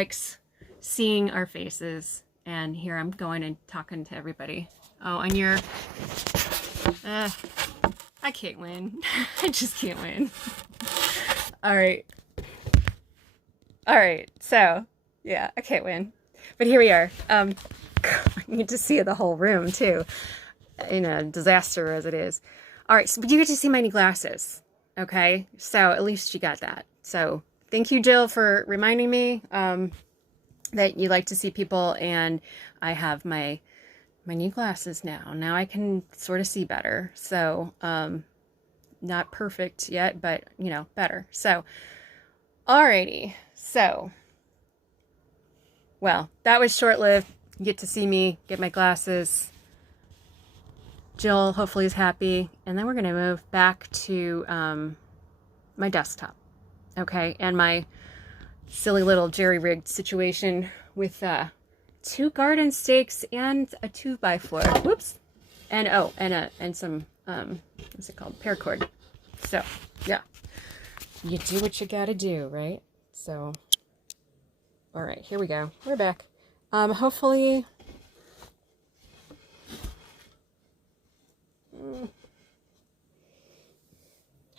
Likes seeing our faces, and here I'm going and talking to everybody. Oh, and you're I can't win. I just can't win. All right, so yeah, I can't win, but here we are. I need to see the whole room too, in a disaster as it is. All right, so but you get to see my new glasses. Okay, so at least you got that. So thank you, Jill, for reminding me that you like to see people, and I have my new glasses now. Now I can sort of see better. So not perfect yet, but you know, better. So alrighty. So well, that was short-lived. You get to see me, get my glasses. Jill hopefully is happy, and then we're gonna move back to my desktop. Okay, and my silly little jerry-rigged situation with 2 garden stakes and a 2x4. Whoops. And oh, and some what's it called? Paracord. So yeah, you do what you gotta do, right? So all right, here we go. We're back. Hopefully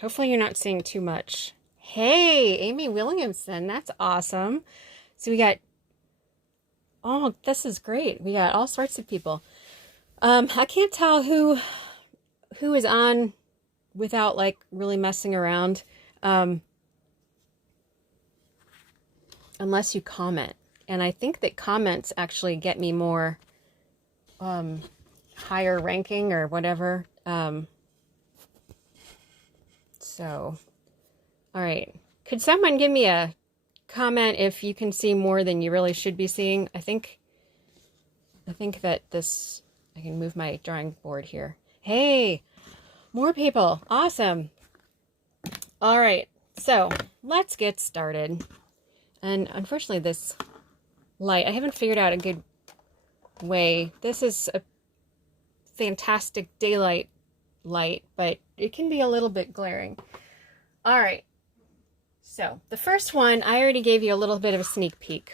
you're not seeing too much. Hey, Amy Williamson, that's awesome. So we got, oh, this is great. We got all sorts of people. I can't tell who is on without like really messing around, unless you comment. And I think that comments actually get me more higher ranking or whatever. So, all right. Could someone give me a comment if you can see more than you really should be seeing? I think that this, I can move my drawing board here. Hey, more people. Awesome. All right. So let's get started. And unfortunately this light, I haven't figured out a good way. This is a fantastic daylight light, but it can be a little bit glaring. All right. So the first one, I already gave you a little bit of a sneak peek,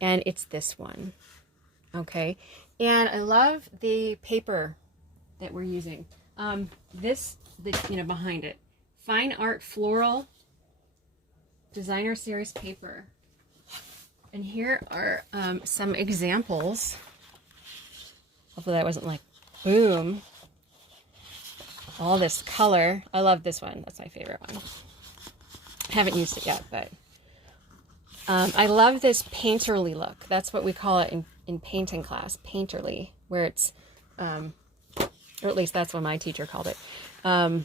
and it's this one. Okay. And I love the paper that we're using. Behind it, Fine Art Floral Designer Series paper. And here are some examples. Hopefully that wasn't like boom. All this color. I love this one. That's my favorite one. I haven't used it yet, but I love this painterly look. That's what we call it in painting class, painterly, where it's, or at least that's what my teacher called it. I'm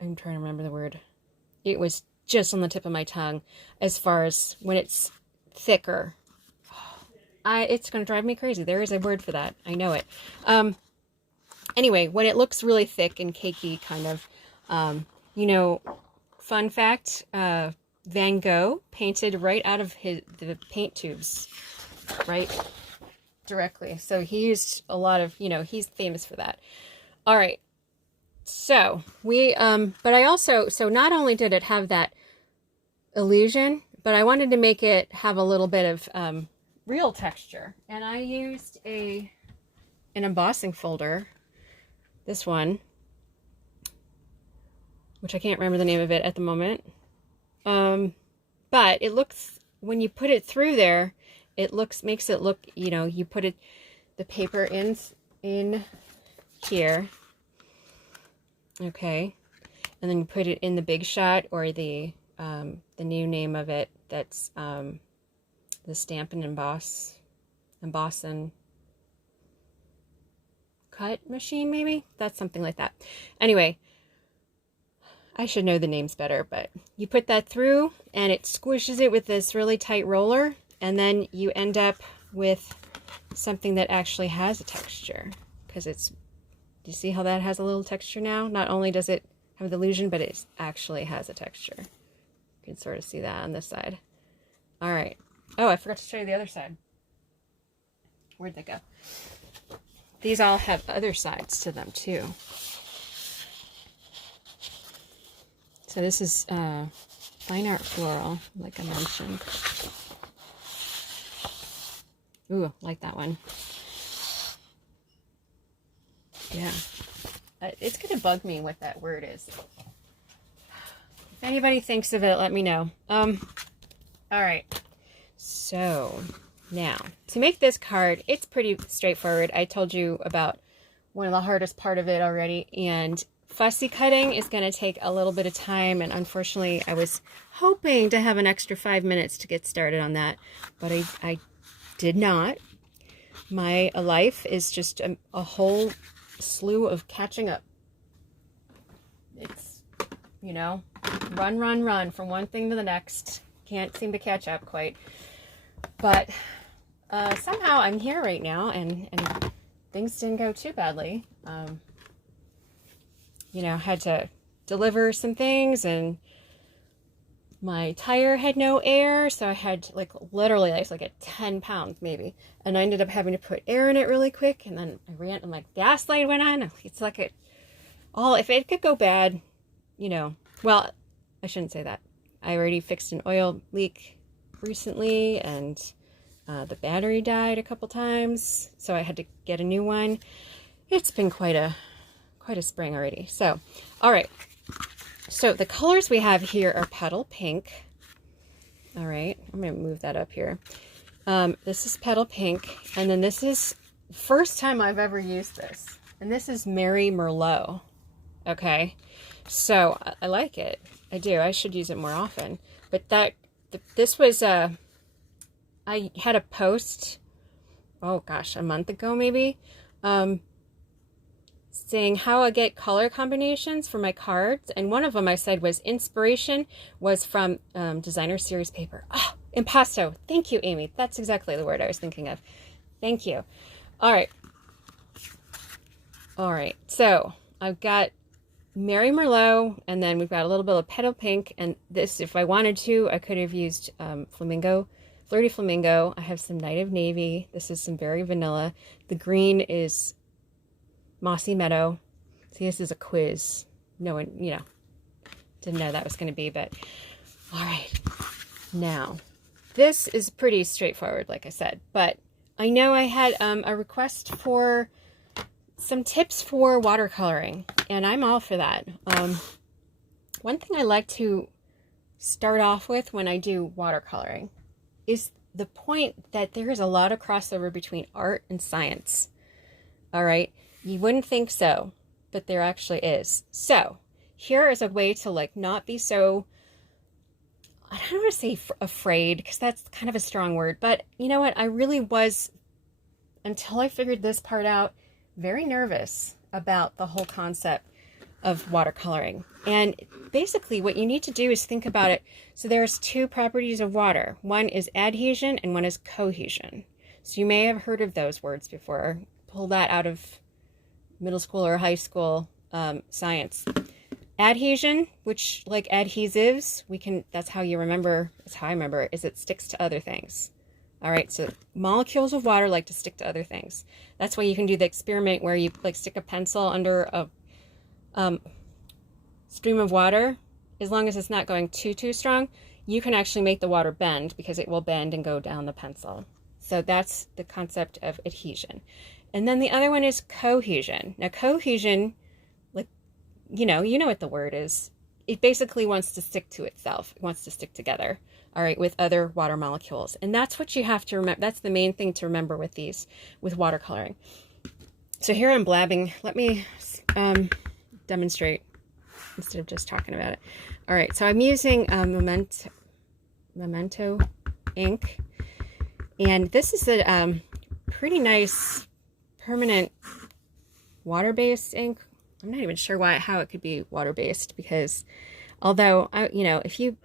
trying to remember the word. It was just on the tip of my tongue as far as when it's thicker. It's going to drive me crazy. There is a word for that. I know it. Anyway, when it looks really thick and cakey, kind of, fun fact, Van Gogh painted right out of the paint tubes, right? Directly. So he used a lot of, he's famous for that. All right. So but I also, so not only did it have that illusion, but I wanted to make it have a little bit of real texture. And I used an embossing folder, this one, which I can't remember the name of it at the moment. But it looks, when you put it through there, makes it look, you put the paper in here. Okay. And then you put it in the Big Shot, or the new name of it, that's the Stampin' Emboss and Cut machine, maybe? That's something like that. Anyway, I should know the names better, but you put that through and it squishes it with this really tight roller, and then you end up with something that actually has a texture, because it's, do you see how that has a little texture now? Not only does it have the illusion, but it actually has a texture. You can sort of see that on this side. All right. Oh, I forgot to show you the other side. Where'd that go? These all have other sides to them too. So this is Fine Art Floral, like I mentioned. Ooh, like that one. Yeah. It's going to bug me what that word is. If anybody thinks of it, let me know. All right. So now to make this card, it's pretty straightforward. I told you about one of the hardest part of it already, and fussy cutting is going to take a little bit of time, and unfortunately I was hoping to have an extra 5 minutes to get started on that, but I did not. My life is just a whole slew of catching up. It's, you know, run from one thing to the next. Can't seem to catch up quite. But somehow I'm here right now, and things didn't go too badly. You know, had to deliver some things, and my tire had no air, so I had like literally like a 10 pounds maybe, and I ended up having to put air in it really quick, and then I ran and like gas light went on. It's like if it could go bad, you know, well, I shouldn't say that. I already fixed an oil leak recently, and the battery died a couple times, so I had to get a new one. It's been quite a spring already. So, all right. So the colors we have here are Petal Pink. All right, I'm going to move that up here. This is Petal Pink, and then this is the first time I've ever used this, and this is Merry Merlot. Okay, so I like it. I do. I should use it more often. But this was I had a post, oh gosh, a month ago maybe, saying how I get color combinations for my cards, and one of them I said was inspiration was from designer series paper. Oh, impasto. Thank you, Amy. That's exactly the word I was thinking of. Thank you. All right. So I've got Merry Merlot, and then we've got a little bit of Petal Pink, and this, if I wanted to, I could have used Flirty Flamingo. I have some Night of Navy. This is some Very Vanilla. The green is Mossy Meadow. See, this is a quiz. No one, you know, didn't know that was going to be, but all right. Now, this is pretty straightforward, like I said, but I know I had a request for some tips for watercoloring, and I'm all for that. One thing I like to start off with when I do watercoloring is the point that there is a lot of crossover between art and science. All right. You wouldn't think so, but there actually is. So here is a way to like not be so, I don't want to say afraid, because that's kind of a strong word, but you know what? I really was, until I figured this part out, very nervous about the whole concept of watercoloring. And basically what you need to do is think about it. So there's two properties of water. One is adhesion and one is cohesion. So you may have heard of those words before. Pull that out of middle school or high school science. Adhesion, which like adhesives, that's how you remember, that's how I remember it, is it sticks to other things. All right, so molecules of water like to stick to other things. That's why you can do the experiment where you like stick a pencil under a stream of water. As long as it's not going too strong, you can actually make the water bend, because it will bend and go down the pencil. So that's the concept of adhesion. And then the other one is cohesion. Now cohesion, like, you know what the word is. It basically wants to stick to itself. It wants to stick together, all right, with other water molecules. And that's what you have to remember. That's the main thing to remember with watercoloring. So here I'm blabbing. Let me demonstrate instead of just talking about it. All right, so I'm using Memento ink. And this is a pretty nice permanent water-based ink. I'm not even sure how it could be water-based, because although if you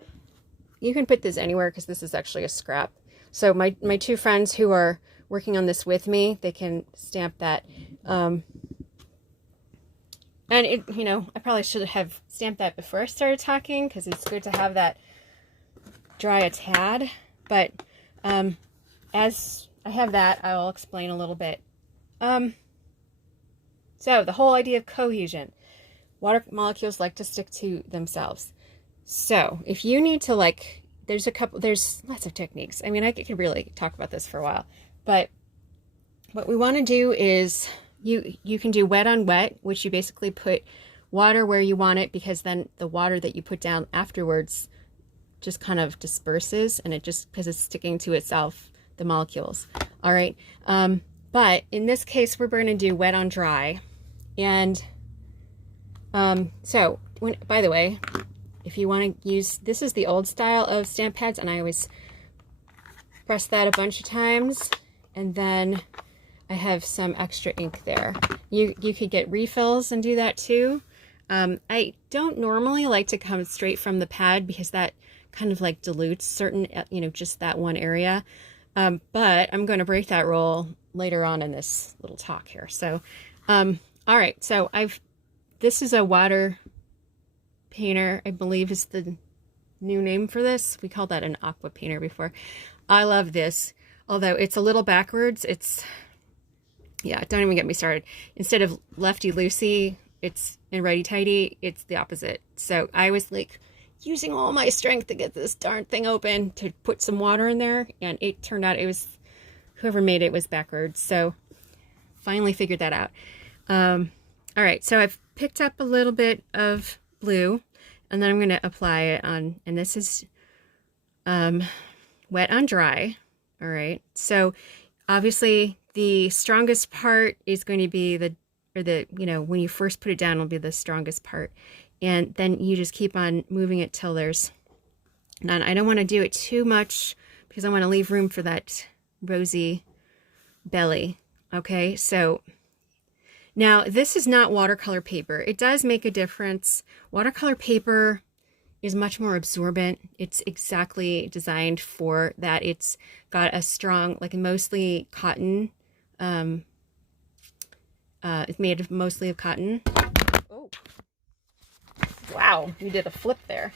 can put this anywhere, because this is actually a scrap. So my two friends who are working on this with me, they can stamp that. And it, I probably should have stamped that before I started talking, because it's good to have that dry a tad. But as I have that, I'll explain a little bit. So the whole idea of cohesion. Water molecules like to stick to themselves. So if you need to like, there's lots of techniques. I mean, I could really talk about this for a while, but what we want to do is you can do wet on wet, which you basically put water where you want it, because then the water that you put down afterwards just kind of disperses, and it just, because it's sticking to itself, the molecules. All right. But in this case, we're going to do wet on dry. And so by the way, if you want to use, this is the old style of stamp pads, and I always press that a bunch of times, and then I have some extra ink there. You could get refills and do that too. I don't normally like to come straight from the pad, because that kind of like dilutes certain, just that one area. But I'm going to break that rule later on in this little talk here. So, all right. So this is a water painter, I believe is the new name for this. We called that an aqua painter before. I love this, although it's a little backwards. Yeah, don't even get me started. Instead of lefty loosey, it's in righty tighty, it's the opposite. So I was like using all my strength to get this darn thing open, to put some water in there, and it turned out whoever made it was backwards. So finally figured that out. All right, so I've picked up a little bit of blue, and then I'm going to apply it on, and this is wet on dry. All right, so obviously the strongest part is going to be when you first put it down, will be the strongest part. And then you just keep on moving it till there's none. I don't want to do it too much, because I want to leave room for that rosy belly. Okay, so now this is not watercolor paper. It does make a difference. Watercolor paper is much more absorbent. It's exactly designed for that. It's got a strong, like mostly cotton. It's made mostly of cotton. Oh, wow, we did a flip there.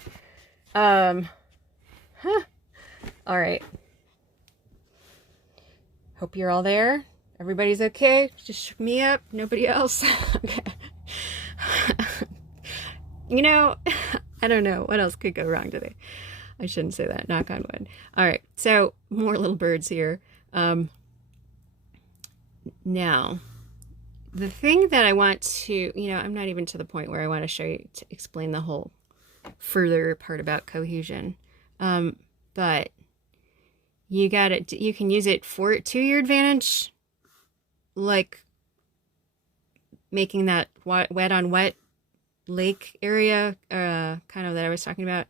All right. Hope you're all there. Everybody's okay. Just shook me up. Nobody else. Okay. I don't know what else could go wrong today. I shouldn't say that. Knock on wood. All right. So more little birds here. Now, the thing that I want to, I'm not even to the point where I want to show you, to explain the whole further part about cohesion. But you can use it to your advantage, like making that wet on wet lake area, kind of that I was talking about.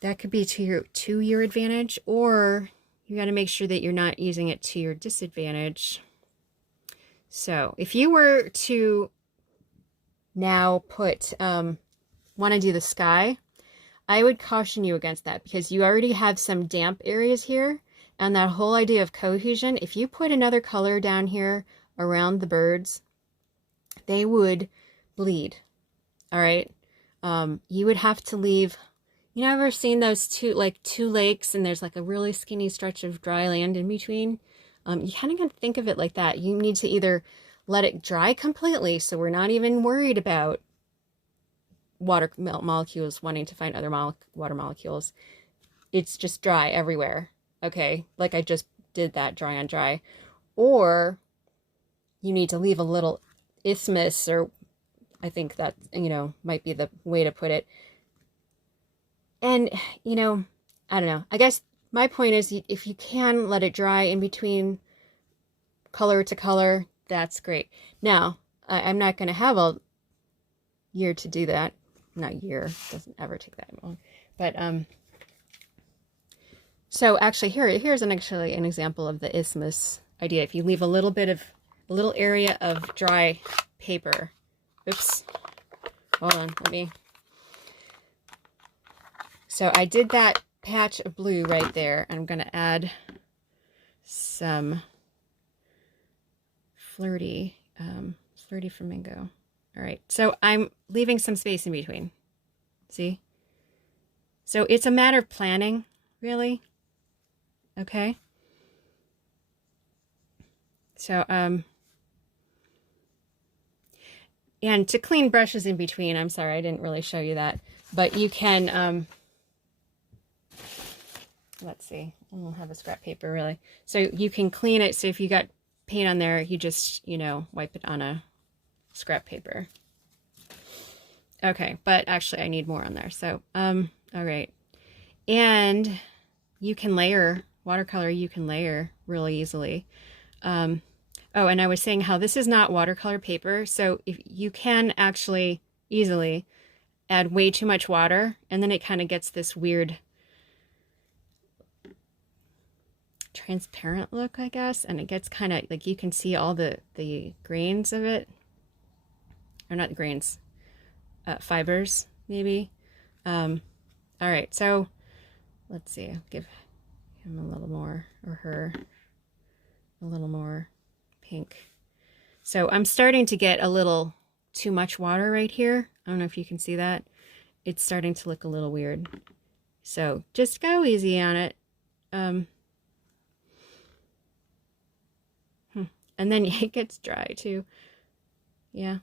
That could be to your advantage, or you got to make sure that you're not using it to your disadvantage. So if you were to now want to do the sky, I would caution you against that, because you already have some damp areas here, and that whole idea of cohesion, if you put another color down here around the birds, they would bleed. All right. You would have to leave, ever seen those two lakes, and there's like a really skinny stretch of dry land in between? You kind of got to think of it like that. You need to either let it dry completely, so we're not even worried about water molecules wanting to find other water molecules. It's just dry everywhere. Okay, like I just did that, dry on dry. Or you need to leave a little isthmus, or I think that, might be the way to put it. And, I don't know. I guess my point is, if you can let it dry in between color to color, that's great. Now, I'm not going to have a year to do that. Not year, doesn't ever take that long. But, so actually here's an example of the isthmus idea. If you leave a little area of dry paper. Oops. Hold on, So I did that patch of blue right there. I'm going to add some flirty flamingo. All right, so I'm leaving some space in between. See? So it's a matter of planning, really. Okay? So, and to clean brushes in between, I'm sorry, I didn't really show you that. But you can, let's see, I don't have a scrap paper really. So you can clean it. So if you got paint on there, you just, you know, wipe it on a scrap paper. Okay, but actually I need more on there. So, all right. And you can layer, watercolor you can layer really easily. Oh, and I was saying how this is not watercolor paper. So if you can actually easily add way too much water, and then it kind of gets this weird transparent look, I guess. And it gets kind of like, you can see all the grains of it, or not the grains, fibers maybe. All right, so let's see, I'll give him a little more, or her a little more pink. So I'm starting to get a little too much water right here. I don't know if you can see that. It's starting to look a little weird. So just go easy on it. And then it gets dry too. Yeah.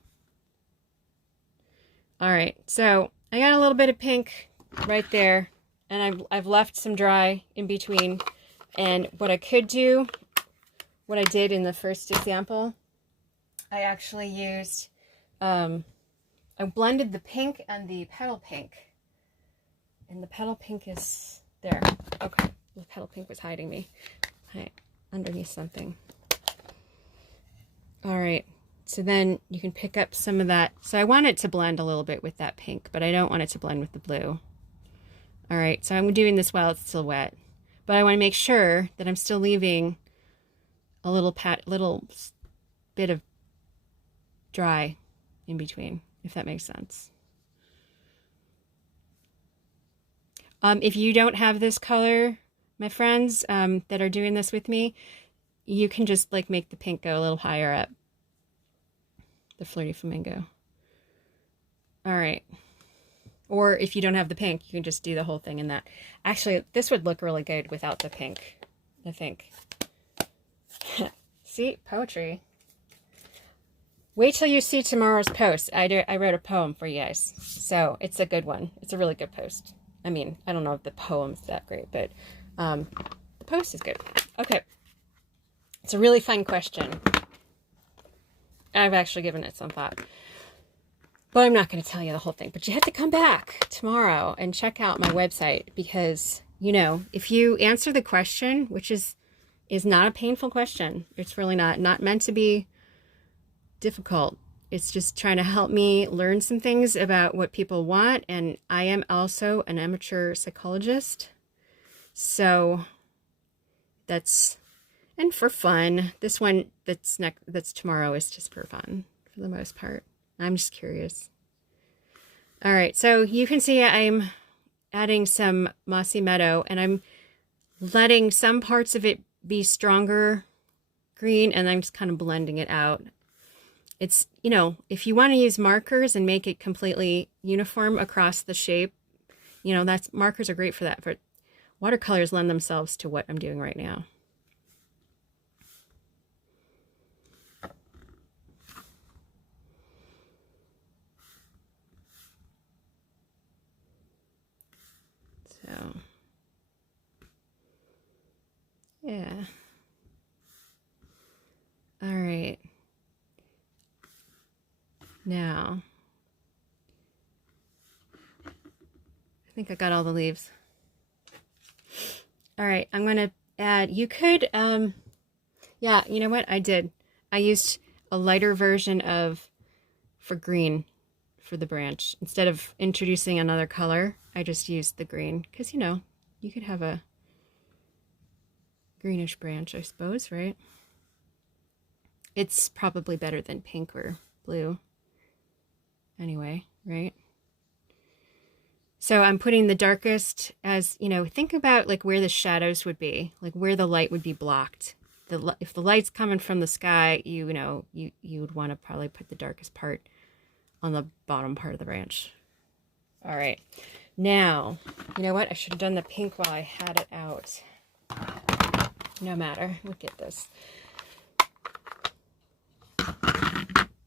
All right, so I got a little bit of pink right there, and I've left some dry in between. And what I could do, what I did in the first example, I actually used, I blended the pink and the petal pink. And the petal pink is there. Okay, the petal pink was hiding me. Right, underneath something. All right, so then you can pick up some of that. So I want it to blend a little bit with that pink, but I don't want it to blend with the blue. All right, so I'm doing this while it's still wet, but I want to make sure that I'm still leaving a little bit of dry in between, if that makes sense. If you don't have this color, my friends that are doing this with me, you can just like make the pink go a little higher up. The Flirty Flamingo. All right. Or if you don't have the pink, you can just do the whole thing in that. Actually, this would look really good without the pink, I think. See? Poetry. Wait till you see tomorrow's post. I wrote a poem for you guys. So it's a good one. It's a really good post. I mean, I don't know if the poem's that great, but the post is good. Okay. It's a really fun question. I've actually given it some thought. But I'm not going to tell you the whole thing. But you have to come back tomorrow and check out my website, because, you know, if you answer the question, which is not a painful question. It's really not meant to be difficult. It's just trying to help me learn some things about what people want. And I am also an amateur psychologist. So that's, and for fun. This one that's tomorrow is just for fun for the most part. I'm just curious. All right, so you can see I'm adding some Mossy Meadow, and I'm letting some parts of it be stronger green, and I'm just kind of blending it out. It's, you know, if you want to use markers and make it completely uniform across the shape, you know, markers are great for that. But watercolors lend themselves to what I'm doing right now. So, yeah. All right. Now, I think I got all the leaves. All right, I'm going to add, you could, yeah, you know what I did? I used a lighter version for green for the branch. Instead of introducing another color, I just used the green, because, you know, you could have a greenish branch, I suppose, right? It's probably better than pink or blue. Anyway, right? So I'm putting the darkest as, you know, think about like where the shadows would be, like where the light would be blocked. If the light's coming from the sky, you would want to probably put the darkest part on the bottom part of the branch. All right. Now, you know what? I should have done the pink while I had it out. No matter. We'll get this.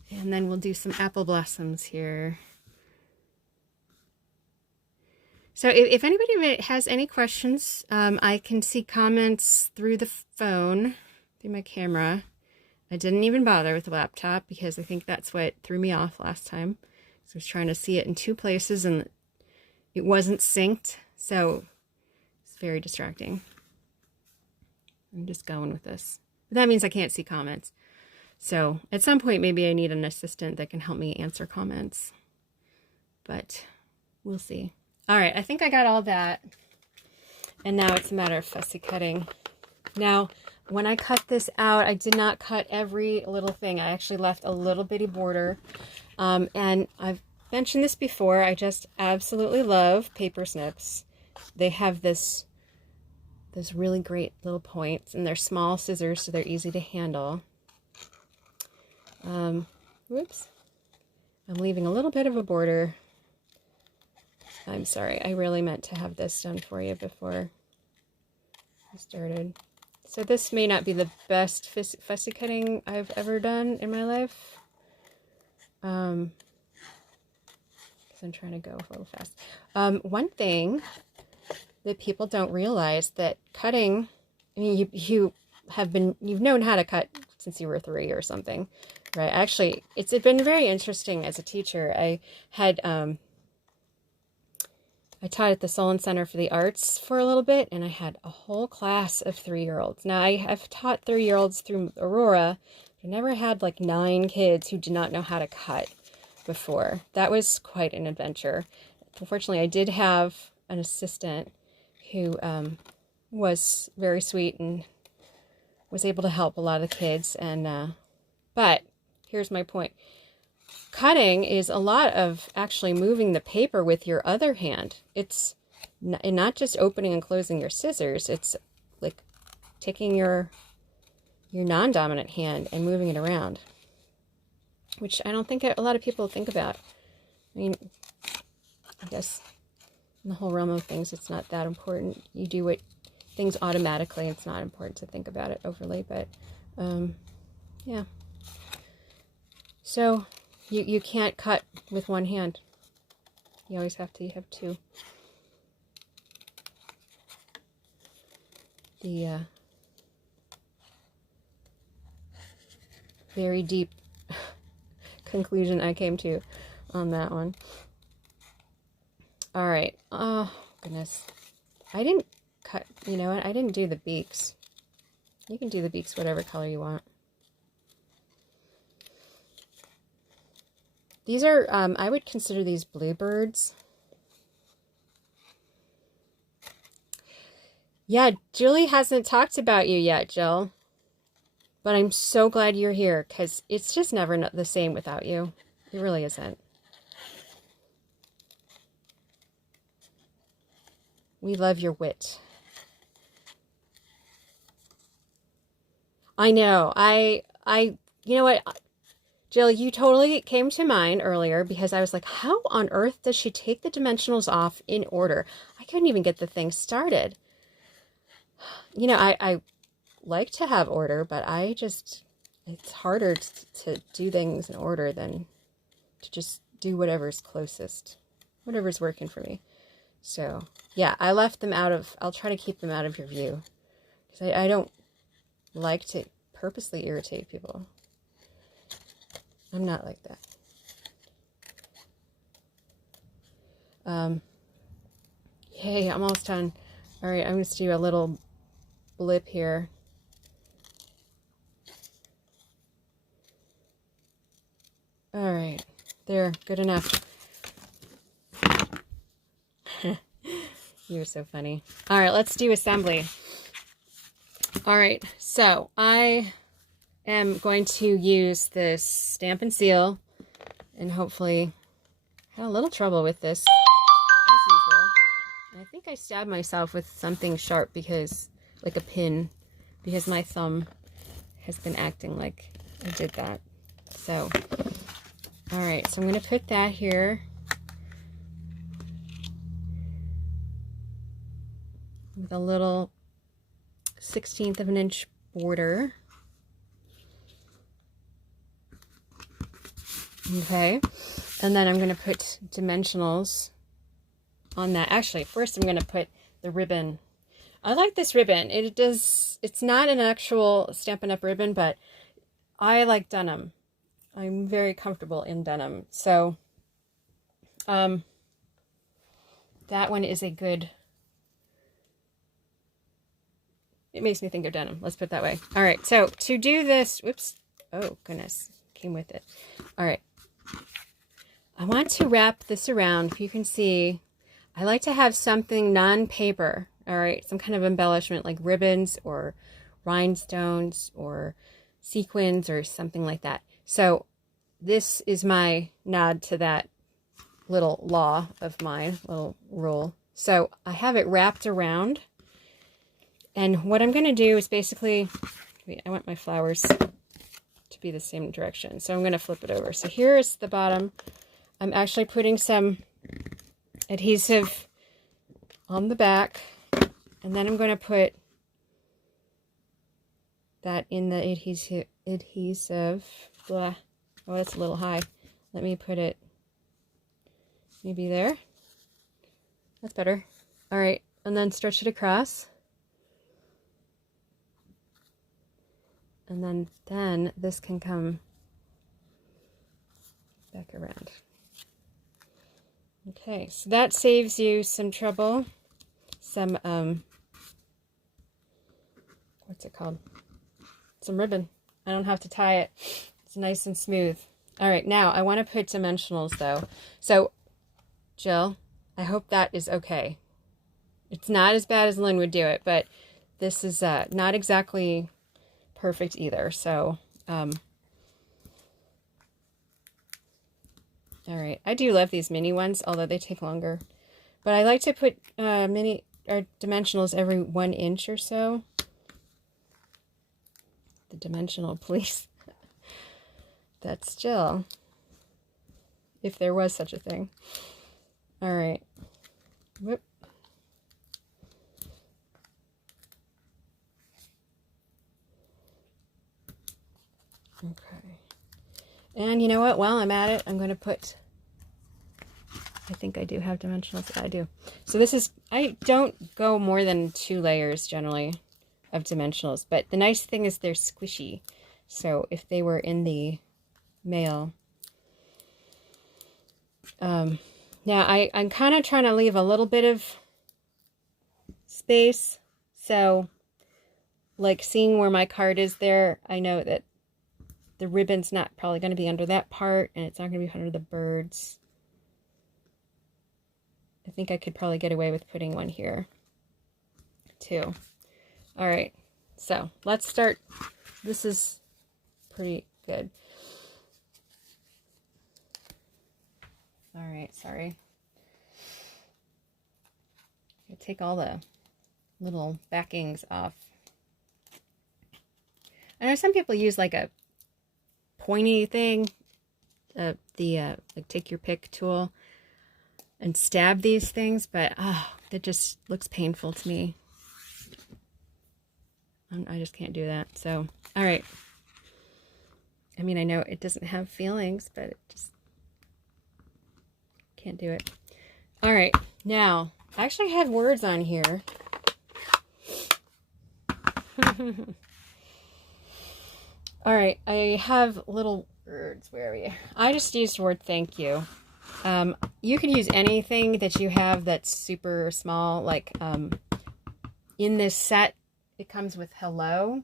And then we'll do some apple blossoms here. So if anybody has any questions, I can see comments through the phone, through my camera. I didn't even bother with the laptop because I think that's what threw me off last time. So I was trying to see it in two places and it wasn't synced, so it's very distracting. I'm just going with this. But that means I can't see comments. So at some point, maybe I need an assistant that can help me answer comments. But we'll see. All right, I think I got all that. And now it's a matter of fussy cutting. Now, when I cut this out, I did not cut every little thing. I actually left a little bitty border. And I've mentioned this before. I just absolutely love paper snips. They have those really great little points, and they're small scissors, so they're easy to handle. Whoops. I'm leaving a little bit of a border. I'm sorry. I really meant to have this done for you before I started. So this may not be the best fussy cutting I've ever done in my life. Because I'm trying to go a little fast. One thing that people don't realize that cutting, I mean, you've known how to cut since you were 3 or something, right? Actually, it's been very interesting as a teacher. I taught at the Solon Center for the Arts for a little bit, and I had a whole class of 3-year-olds. Now, I've taught 3-year-olds through Aurora, but I never had like 9 kids who did not know how to cut before. That was quite an adventure. Unfortunately, I did have an assistant who was very sweet and was able to help a lot of the kids. And but here's my point. Cutting is a lot of actually moving the paper with your other hand. It's not just opening and closing your scissors. It's like taking your non-dominant hand and moving it around, which I don't think a lot of people think about. I mean, I guess in the whole realm of things, it's not that important. You do things automatically. It's not important to think about it overly, but yeah. So you can't cut with one hand. You always have to have two. The very deep conclusion I came to on that one. All right. Oh, goodness. I didn't cut, you know what? I didn't do the beaks. You can do the beaks whatever color you want. These are, I would consider these bluebirds. Yeah, Julie hasn't talked about you yet, Jill. But I'm so glad you're here, because it's just never the same without you. It really isn't. We love your wit. I know. You know what? Jill, you totally came to mind earlier because I was like, how on earth does she take the dimensionals off in order? I couldn't even get the thing started. You know, I like to have order, but it's harder to do things in order than to just do whatever's closest, whatever's working for me. So, yeah, I left them I'll try to keep them out of your view because I don't like to purposely irritate people. I'm not like that. Yay, I'm almost done. All right, I'm going to do a little blip here. All right, there, good enough. You're so funny. All right, let's do assembly. All right, so I am going to use this Stampin' Seal, and hopefully I had a little trouble with this as usual. And I think I stabbed myself with something sharp because, like a pin, because my thumb has been acting like I did that. So, all right, so I'm going to put that here. With a little 1/16 of an inch border. Okay, and then I'm going to put dimensionals on that. Actually, first I'm going to put the ribbon. I like this ribbon. It's not an actual Stampin' Up! Ribbon, but I like denim. I'm very comfortable in denim. So, that one is a good, it makes me think of denim. Let's put it that way. All right. So to do this, whoops. Oh, goodness. Came with it. All right. I want to wrap this around. If you can see, I like to have something non-paper. All right. Some kind of embellishment like ribbons or rhinestones or sequins or something like that. So this is my nod to that little law of mine, little rule. So I have it wrapped around. And what I'm going to do is basically, wait, I want my flowers to be the same direction. So I'm going to flip it over. So here's the bottom. I'm actually putting some adhesive on the back. And then I'm going to put that in the adhesive. Blah. Oh, that's a little high. Let me put it maybe there. That's better. All right. And then stretch it across. And then this can come back around. Okay, so that saves you some trouble. Some, what's it called? Some ribbon. I don't have to tie it. It's nice and smooth. All right, now I want to put dimensionals though. So, Jill, I hope that is okay. It's not as bad as Lynn would do it, but this is not exactly perfect either. So, all right. I do love these mini ones, although they take longer. But I like to put mini or dimensionals every 1 inch or so. The dimensional police. That's Jill. If there was such a thing. All right. Whoop. Okay. And you know what? While I'm at it, I'm going to put, I think I do have dimensionals. I do. So this is, I don't go more than 2 layers generally of dimensionals, but the nice thing is they're squishy. So if they were in the mail, now I'm kind of trying to leave a little bit of space. So like seeing where my card is there, I know that the ribbon's not probably going to be under that part, and it's not going to be under the birds. I think I could probably get away with putting one here, too. All right, so let's start. This is pretty good. All right, sorry. I'll take all the little backings off. I know some people use like a pointy thing, like take your pick tool and stab these things, but that just looks painful to me. I just can't do that. So, all right. I mean, I know it doesn't have feelings, but it just can't do it. All right. Now, I actually have words on here. All right, I have little words. Where are we? I just used the word thank you. You can use anything that you have that's super small. Like in this set, it comes with hello.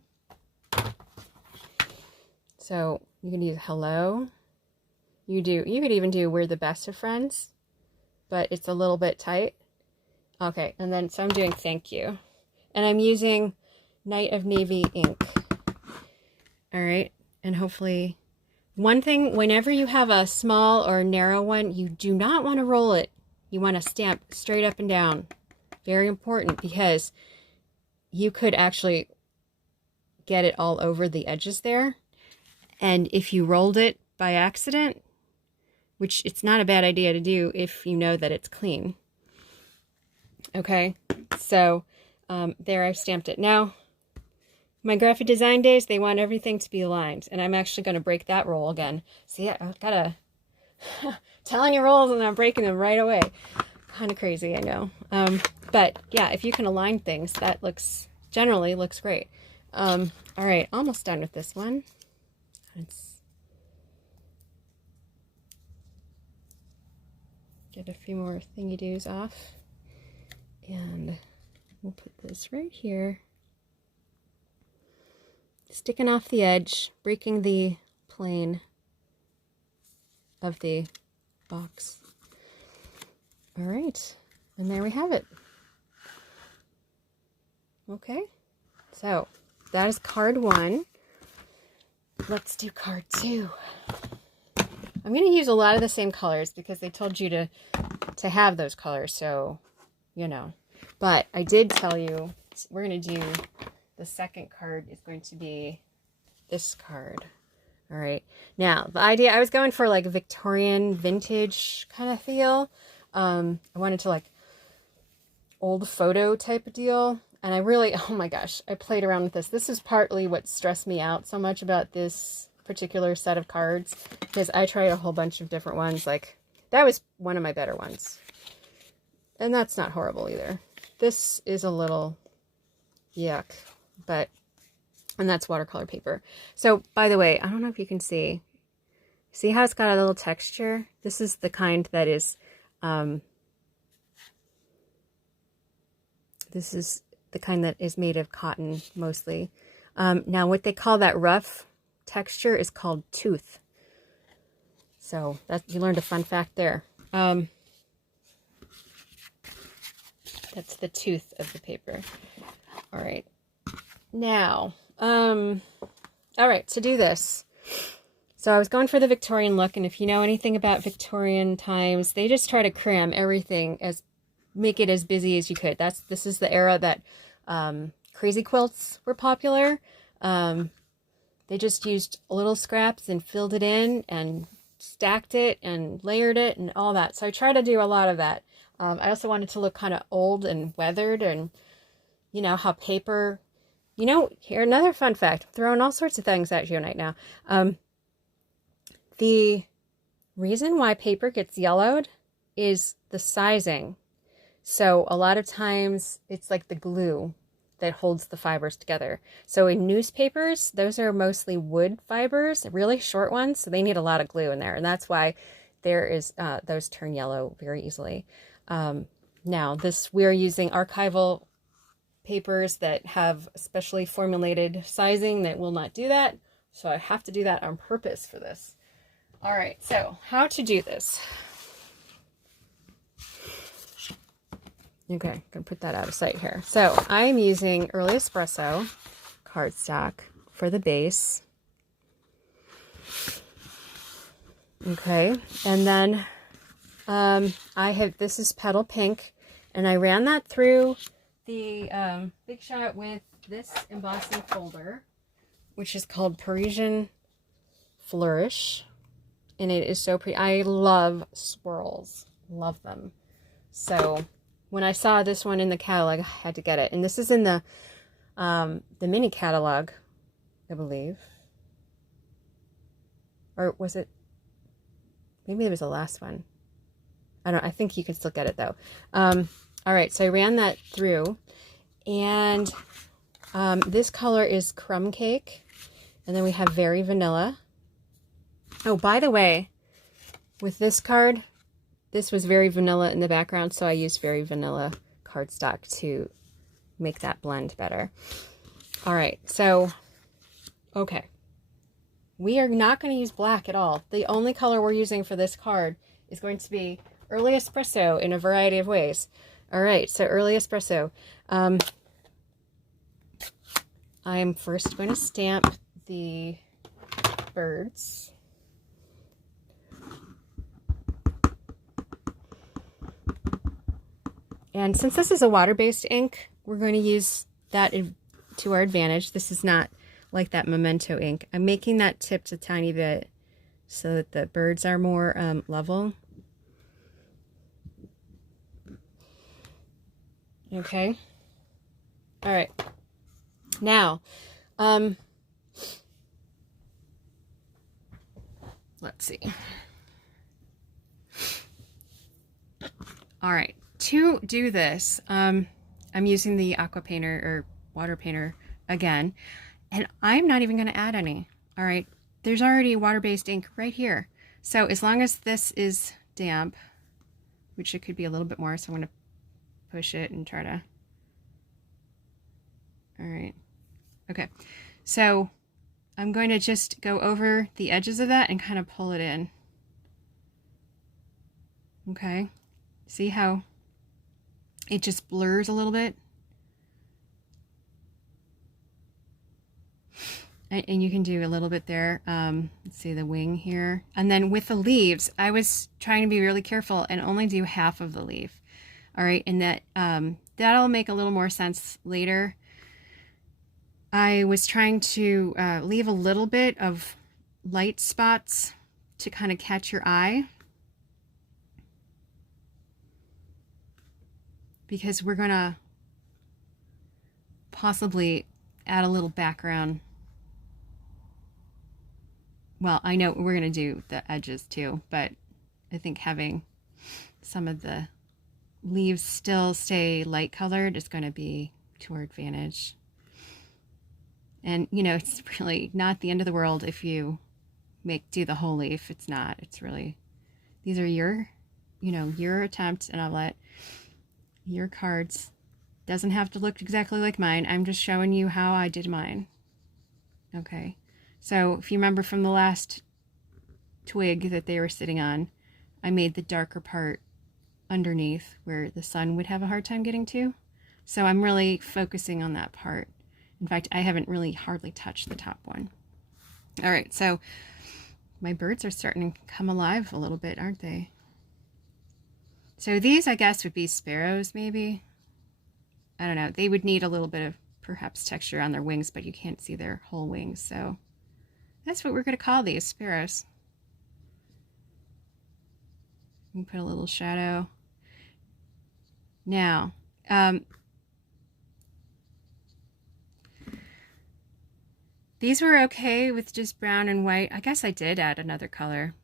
So you can use hello. You could even do we're the best of friends, but it's a little bit tight. Okay, and then so I'm doing thank you. And I'm using Night of Navy ink. All right, and hopefully, one thing, whenever you have a small or narrow one, you do not want to roll it. You want to stamp straight up and down. Very important, because you could actually get it all over the edges there. And if you rolled it by accident, which it's not a bad idea to do if you know that it's clean. Okay, so there I've stamped it. Now, my graphic design days, they want everything to be aligned. And I'm actually going to break that rule again. See, I've got to telling you rules and I'm breaking them right away. kind of crazy, I know. But yeah, if you can align things, that generally looks great. All right, almost done with this one. Let's get a few more thingy-doos off. And we'll put this right here. Sticking off the edge, breaking the plane of the box. All right, and there we have it. Okay, so that is card 1. Let's do card 2. I'm going to use a lot of the same colors because they told you to have those colors, so you know. But I did tell you we're going to do the second card is going to be this card. All right. Now, the idea, I was going for like a Victorian vintage kind of feel. I wanted to like old photo type of deal. And I really, oh my gosh, I played around with this. This is partly what stressed me out so much about this particular set of cards, because I tried a whole bunch of different ones. Like, that was one of my better ones. And that's not horrible either. This is a little yuck, but, and that's watercolor paper. So, by the way, I don't know if you can see how it's got a little texture? This is the kind that is, this is the kind that is made of cotton mostly. Now what they call that rough texture is called tooth. So that, you learned a fun fact there. That's the tooth of the paper. All right. Now, all right, to do this. So I was going for the Victorian look, and if you know anything about Victorian times, they just try to cram everything, make it as busy as you could. This is the era that crazy quilts were popular. They just used little scraps and filled it in and stacked it and layered it and all that. So I try to do a lot of that. I also wanted to look kind of old and weathered, and you know how paper, you know, here another fun fact, I'm throwing all sorts of things at you right now. The reason why paper gets yellowed is the sizing. So a lot of times it's like the glue that holds the fibers together. So in newspapers, those are mostly wood fibers, really short ones, so they need a lot of glue in there, and that's why there is those turn yellow very easily. Now we're using archival papers that have specially formulated sizing that will not do that, so I have to do that on purpose for this. All right, so how to do this? Okay, gonna put that out of sight here. So I'm using Early Espresso cardstock for the base. Okay, and then this is Petal Pink, and I ran that through the Big Shot with this embossing folder, which is called Parisian Flourish, and it is so pretty. I love swirls, love them. So when I saw this one in the catalog, I had to get it, and this is in the mini catalog, I believe, or was it? Maybe it was the last one. I think you can still get it though. All right, so I ran that through, and this color is Crumb Cake, and then we have Very Vanilla. Oh, by the way, with this card, this was Very Vanilla in the background, so I used Very Vanilla cardstock to make that blend better. All right, so, okay. We are not going to use black at all. The only color we're using for this card is going to be Early Espresso in a variety of ways. All right, so Early Espresso. I am first going to stamp the birds. And since this is a water-based ink, we're going to use that to our advantage. This is not like that Memento ink. I'm making that tipped a tiny bit so that the birds are more level. Okay. All right. Now, let's see. All right. to do this, I'm using the aqua painter or water painter again, and I'm not even going to add any. All right, there's already water-based ink right here. So as long as this is damp, which it could be a little bit more, so I'm going to push it and try to, all right, okay. So I'm going to just go over the edges of that and kind of pull it in. Okay, see how it just blurs a little bit? And you can do a little bit there. Let's see the wing here. And then with the leaves, I was trying to be really careful and only do half of the leaf. All right, and that that'll make a little more sense later. I was trying to leave a little bit of light spots to kind of catch your eye, because we're gonna possibly add a little background. Well, I know we're gonna do the edges too, but I think having some of the leaves still stay light colored is going to be to our advantage. And you know, it's really not the end of the world if you do the whole leaf. It's not. It's really, these are your, you know, your attempt, and I'll let your cards. Doesn't have to look exactly like mine. I'm just showing you how I did mine. Okay. So if you remember from the last twig that they were sitting on, I made the darker part underneath where the sun would have a hard time getting to. So I'm really focusing on that part. In fact, I haven't really hardly touched the top one. All right, so my birds are starting to come alive a little bit, aren't they? So these, I guess, would be sparrows, maybe. I don't know. They would need a little bit of perhaps texture on their wings, but you can't see their whole wings, so that's what we're going to call these, sparrows. And put a little shadow. Now, these were okay with just brown and white. I guess I did add another color,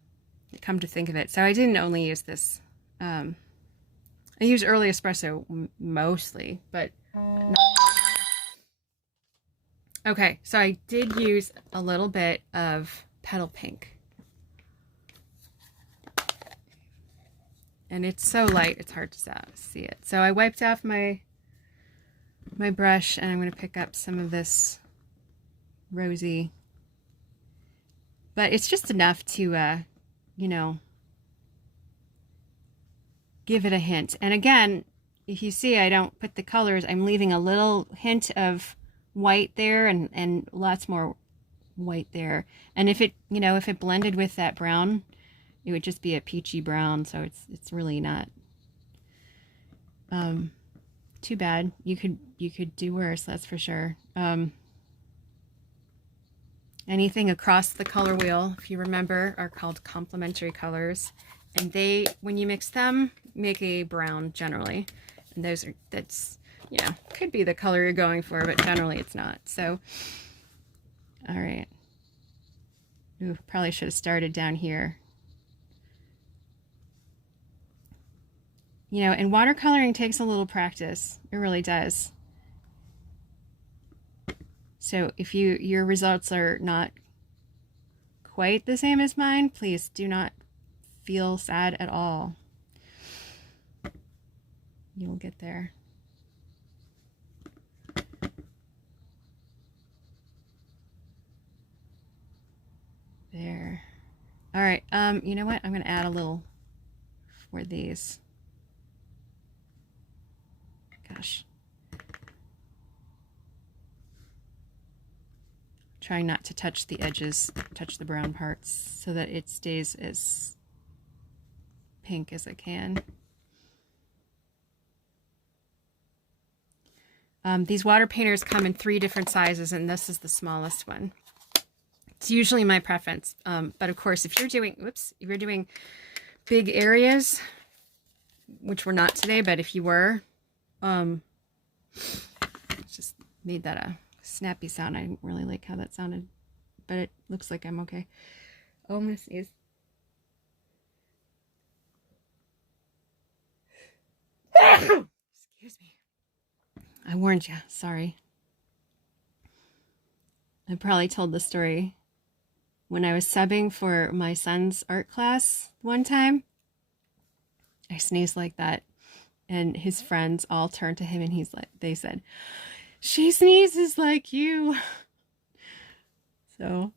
come to think of it. So I didn't only use this. I use early espresso mostly, but not. Okay, so I did use a little bit of petal pink. And it's so light, it's hard to see it. So I wiped off my brush, and I'm going to pick up some of this rosy. But it's just enough to, you know, give it a hint. And again, if you see I don't put the colors, I'm leaving a little hint of white there and lots more white there. And if it, you know, if it blended with that brown, it would just be a peachy brown. So it's really not too bad. You could do worse, that's for sure. Anything across the color wheel, if you remember, are called complementary colors, and they, when you mix them, make a brown generally. And that's, you know, could be the color you're going for, but generally it's not. So, all right. Ooh, probably should have started down here. You know, and watercoloring takes a little practice. It really does. So if your results are not quite the same as mine, please do not feel sad at all. You will get there. There. All right, you know what? I'm going to add a little for these. Gosh. Trying not to touch the edges, touch the brown parts, so that it stays as pink as I can. These water painters come in 3 different sizes, and this is the smallest one. It's usually my preference, but of course, if you're doing, if you're doing big areas, which we're not today, but if you were, just made that a snappy sound. I didn't really like how that sounded, but it looks like I'm okay. Oh, I'm gonna sneeze. Excuse me. I warned you. Sorry. I probably told the story when I was subbing for my son's art class one time. I sneezed like that, and his friends all turned to him, and they said, "She sneezes like you." So,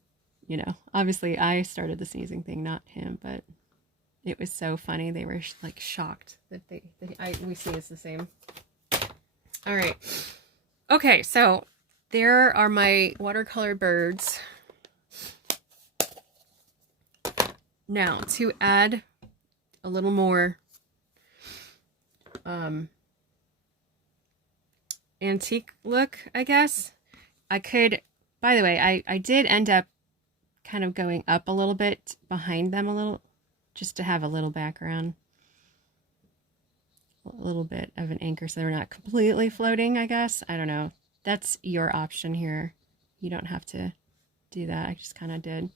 you know, obviously I started the sneezing thing, not him, but it was so funny. They were like shocked that we sneeze the same. All right. Okay, so there are my watercolor birds. Now, to add a little more antique look, I guess, I could, by the way, I did end up kind of going up a little bit behind them a little, just to have a little background. A little bit of an anchor so they're not completely floating, I guess. I don't know. That's your option here. You don't have to do that. I just kind of did.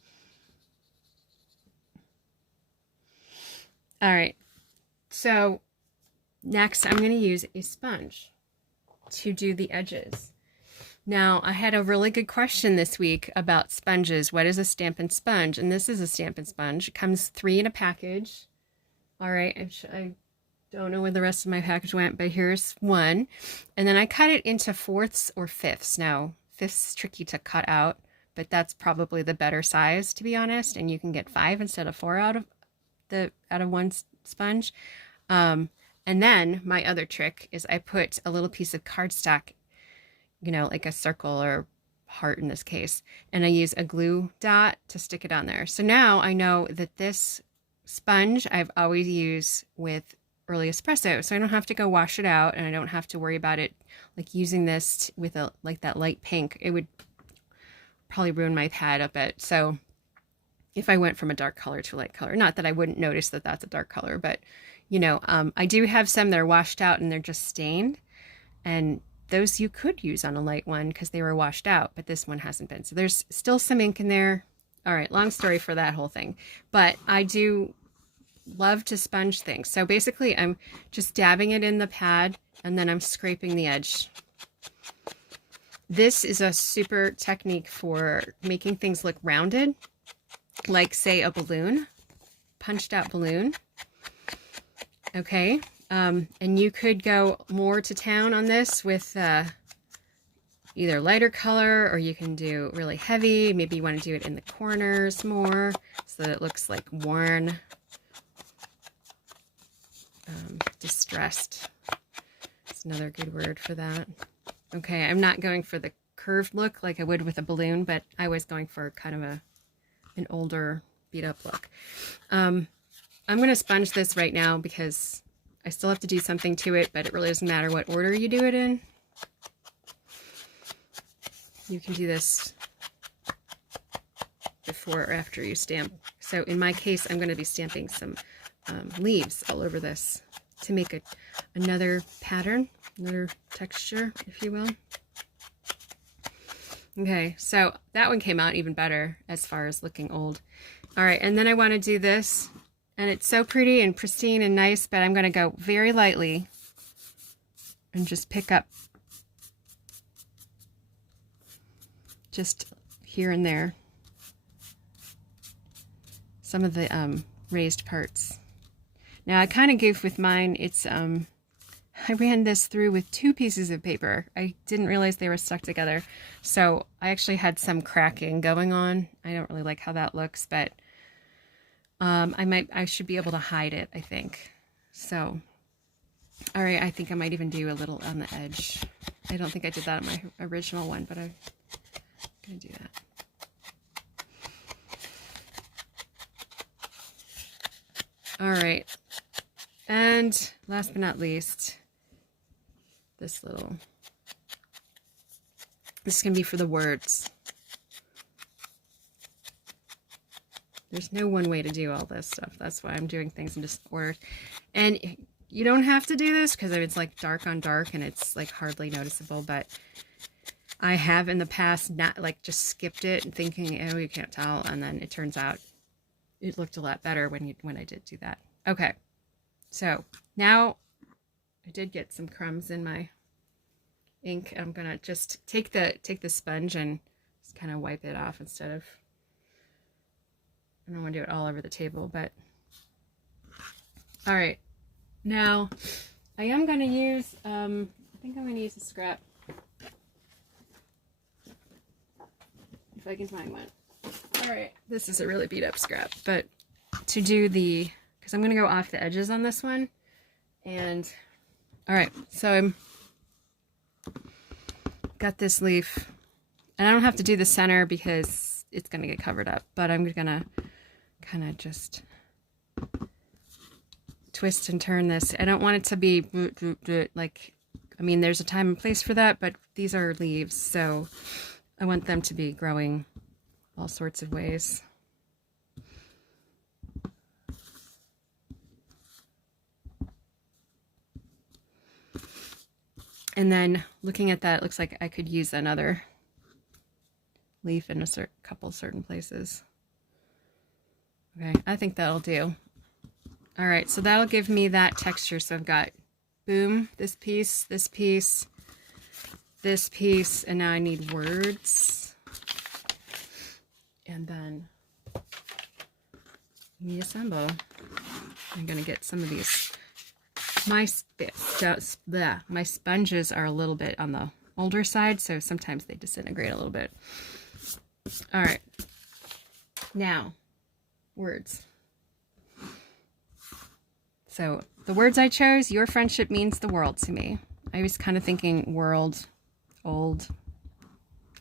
All right. So next I'm going to use a sponge to do the edges. Now, I had a really good question this week about sponges. What is a Stampin' sponge? And this is a Stampin' sponge. It comes 3 in a package. All right. I don't know where the rest of my package went, but here's one. And then I cut it into 4ths or 5ths. Now, 5ths is tricky to cut out, but that's probably the better size, to be honest. And you can get 5 instead of 4 out of one sponge. And then my other trick is I put a little piece of cardstock, you know, like a circle or heart in this case, and I use a glue dot to stick it on there. So now I know that this sponge I've always used with early espresso, so I don't have to go wash it out, and I don't have to worry about it like using this with a like that light pink. It would probably ruin my pad a bit. So if I went from a dark color to a light color, not that I wouldn't notice that that's a dark color, but you know, I do have some that are washed out and they're just stained, and those you could use on a light one because they were washed out, but this one hasn't been. So there's still some ink in there. All right, long story for that whole thing. But I do love to sponge things. So basically I'm just dabbing it in the pad and then I'm scraping the edge. This is a super technique for making things look rounded, like say a balloon, punched out balloon. Okay. And you could go more to town on this with either lighter color, or you can do really heavy. Maybe you want to do it in the corners more so that it looks like worn, distressed. That's another good word for that. Okay, I'm not going for the curved look like I would with a balloon, but I was going for kind of an older beat up look. I'm going to sponge this right now because I still have to do something to it, but it really doesn't matter what order you do it in. You can do this before or after you stamp. So in my case, I'm going to be stamping some leaves all over this to make another pattern, another texture, if you will. Okay, so that one came out even better as far as looking old. All right, and then I want to do this. And it's so pretty and pristine and nice, but I'm going to go very lightly and just pick up just here and there some of the raised parts. Now I kind of goof with mine. It's I ran this through with 2 pieces of paper. I didn't realize they were stuck together, so I actually had some cracking going on. I don't really like how that looks, but I should be able to hide it, I think. So, all right, I think I might even do a little on the edge. I don't think I did that on my original one, but I'm gonna do that. All right, and last but not least, this is gonna be for the words. There's no one way to do all this stuff. That's why I'm doing things in just order. And you don't have to do this because it's like dark on dark and it's like hardly noticeable, but I have in the past not like just skipped it and thinking, oh, you can't tell. And then it turns out it looked a lot better when I did do that. Okay. So now I did get some crumbs in my ink. I'm gonna just take the sponge and just kind of wipe it off instead of, I don't want to do it all over the table, but all right. Now I am going to use, I think I'm going to use a scrap, if I can find one. All right, this is a really beat up scrap, but to do the, because I'm going to go off the edges on this one. And all right, so I'm got this leaf, and I don't have to do the center because it's going to get covered up, but I'm going to kind of just twist and turn this. I don't want it to be like, I mean, there's a time and place for that, but these are leaves, so I want them to be growing all sorts of ways. And then looking at that, it looks like I could use another leaf in a couple certain places. Okay, I think that'll do. All right, so that'll give me that texture. So I've got, boom, this piece, this piece, this piece, and now I need words. And then we assemble. I'm gonna get some of these. My sponges are a little bit on the older side, so sometimes they disintegrate a little bit. All right, now words. So the words I chose, your friendship means the world to me. I was kind of thinking world, old,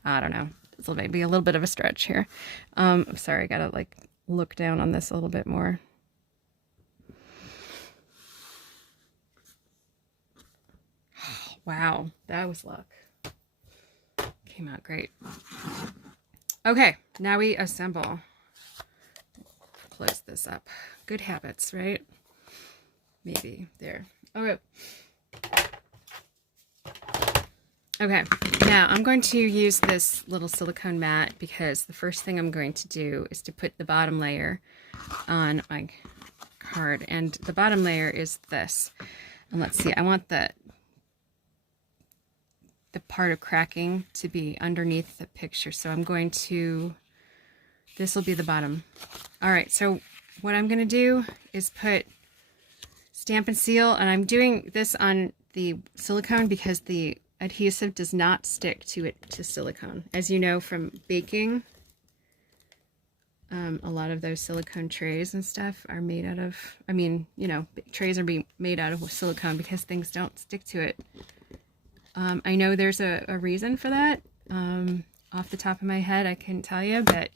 I don't know. This will maybe a little bit of a stretch here. I'm sorry, I gotta like look down on this a little bit more. Wow, that was luck. Came out great. Okay, now we assemble. Close this up. Good habits, right? Maybe there. Okay. Okay, now I'm going to use this little silicone mat because the first thing I'm going to do is to put the bottom layer on my card. And the bottom layer is this. And let's see, I want the part of cracking to be underneath the picture. So I'm going to, this will be the bottom. All right, so what I'm going to do is put Stampin' Seal, and I'm doing this on the silicone because the adhesive does not stick to silicone. As you know from baking, a lot of those silicone trays and stuff are made out of, I mean, you know, trays are being made out of silicone because things don't stick to it. I know there's a reason for that. Off the top of my head, I couldn't tell you, but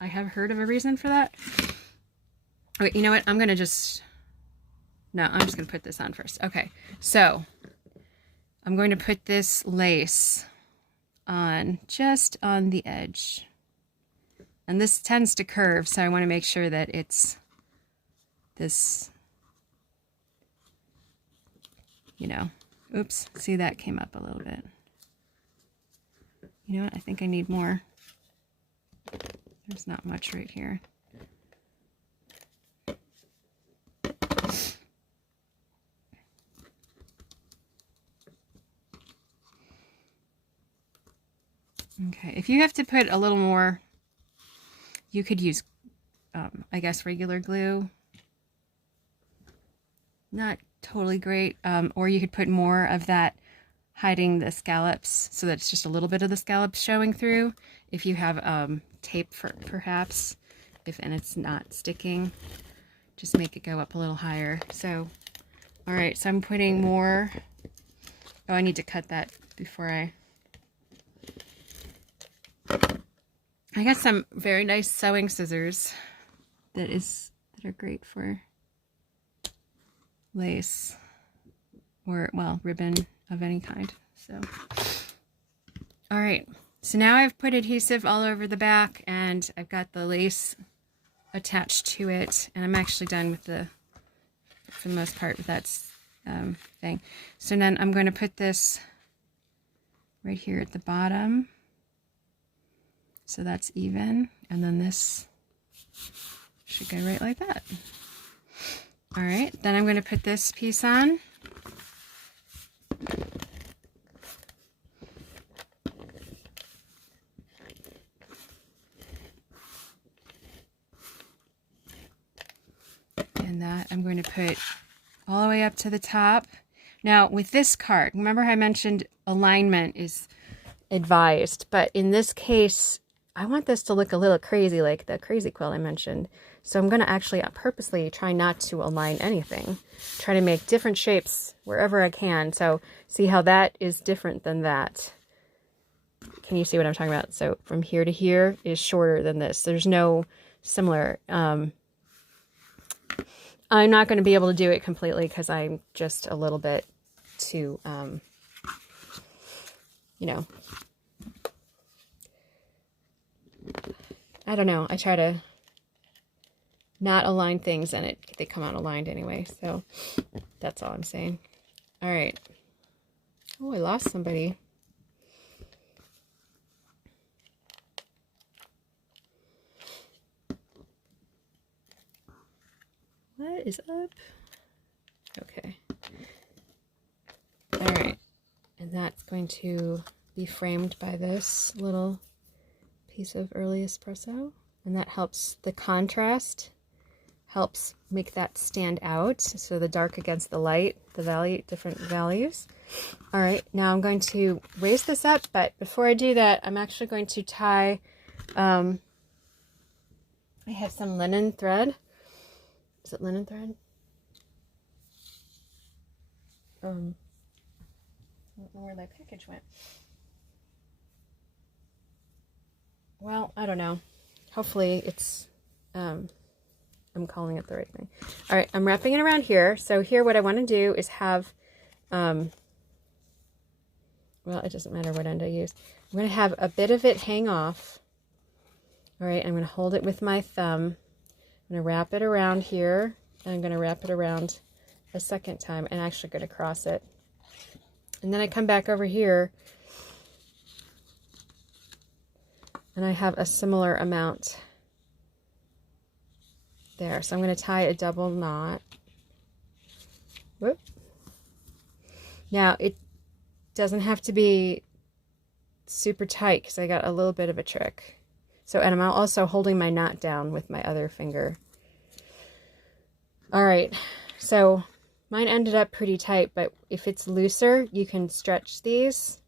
I have heard of a reason for that. Wait, you know what? I'm going to just put this on first. Okay, so I'm going to put this lace on just on the edge. And this tends to curve, so I want to make sure that it's this, you know, oops, see, that came up a little bit. You know what? I think I need more. There's not much right here. Okay, if you have to put a little more, you could use, I guess, regular glue. Not totally great. Or you could put more of that hiding the scallops so that it's just a little bit of the scallops showing through. If you have tape, perhaps, and it's not sticking, just make it go up a little higher. So, all right, so I'm putting more. Oh, I need to cut that before I got some very nice sewing scissors that are great for lace or, well, ribbon of any kind. So, all right, so now I've put adhesive all over the back and I've got the lace attached to it, and I'm actually done with for the most part, with that thing. So then I'm going to put this right here at the bottom, so that's even, and then this should go right like that. All right, then I'm going to put this piece on. And that I'm going to put all the way up to the top. Now with this card, remember I mentioned alignment is advised, but in this case, I want this to look a little crazy like the crazy quilt I mentioned. So I'm going to actually purposely try not to align anything. Try to make different shapes wherever I can. So see how that is different than that. Can you see what I'm talking about? So from here to here is shorter than this. There's no similar. I'm not going to be able to do it completely because I'm just a little bit too, you know, I don't know. I try to not align things and they come out aligned anyway. So that's all I'm saying. All right. Oh, I lost somebody. What is up? Okay. All right. And that's going to be framed by this little piece of early espresso. And that helps the contrast, helps make that stand out. So the dark against the light, the different values. All right. Now I'm going to raise this up, but before I do that, I'm actually going to tie, I have some linen thread. Is it linen thread? I don't know where my package went. Well, I don't know. Hopefully it's, I'm calling it the right thing. All right, I'm wrapping it around here. So here what I want to do is have, well, it doesn't matter what end I use. I'm going to have a bit of it hang off. All right, I'm going to hold it with my thumb. I'm going to wrap it around here, and I'm going to wrap it around a second time, and actually going to cross it. And then I come back over here, and I have a similar amount there. So I'm going to tie a double knot. Whoop. Now, it doesn't have to be super tight because I got a little bit of a trick. So, and I'm also holding my knot down with my other finger. All right, so mine ended up pretty tight, but if it's looser, you can stretch these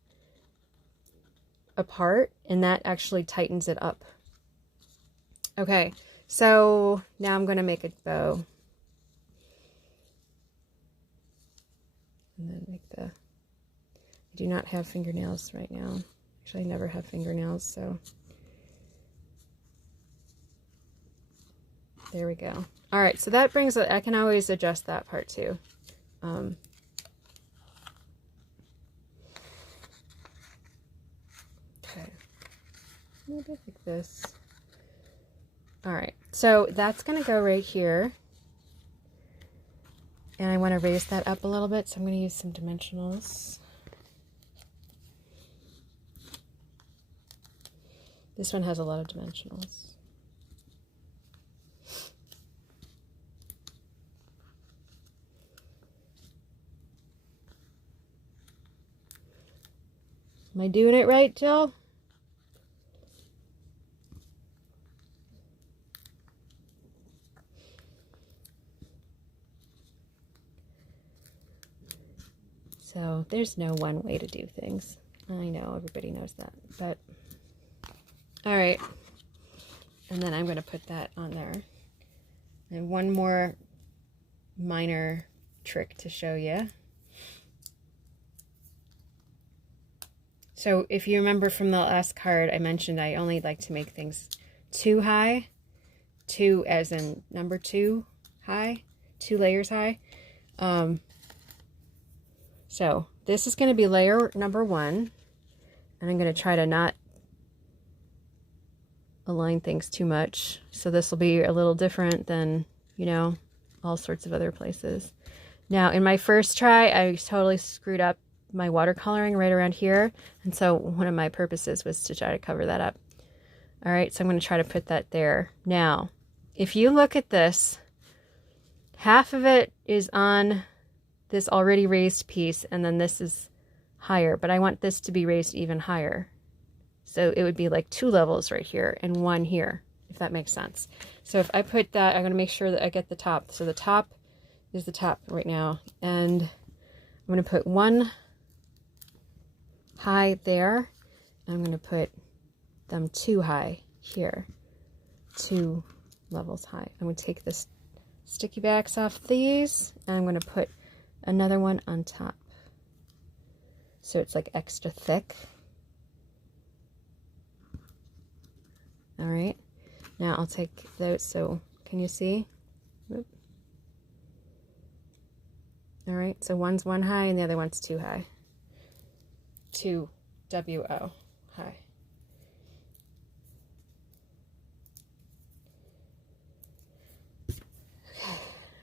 apart, and that actually tightens it up. Okay, so now I'm going to make a bow. And then make the, I do not have fingernails right now. Actually, I never have fingernails, so. There we go. All right, so that brings, I can always adjust that part too. Okay, maybe like this. All right, so that's gonna go right here. And I wanna raise that up a little bit, so I'm gonna use some dimensionals. This one has a lot of dimensionals. Am I doing it right, Jill? So there's no one way to do things. I know everybody knows that, but all right. And then I'm going to put that on there. And one more minor trick to show you. So if you remember from the last card, I mentioned I only like to make things 2 high. 2 as in number 2 high. 2 layers high. So this is going to be layer number 1. And I'm going to try to not align things too much. So this will be a little different than, you know, all sorts of other places. Now in my first try, I totally screwed up my watercoloring right around here, and so one of my purposes was to try to cover that up. All right, so I'm going to try to put that there. Now if you look at this, half of it is on this already raised piece, and then this is higher, but I want this to be raised even higher, so it would be like 2 levels right here and 1 here. if that makes sense. So if I put that, I'm going to make sure that I get the top. So the top is the top right now. And I'm going to put one high there. And I'm going to put them two high here. 2 levels high. I'm going to take this sticky backs off these, and I'm going to put another one on top. So it's like extra thick. All right. Now I'll take those. So can you see? Oop. All right. So one's 1 high and the other one's 2 high. 2 WO high.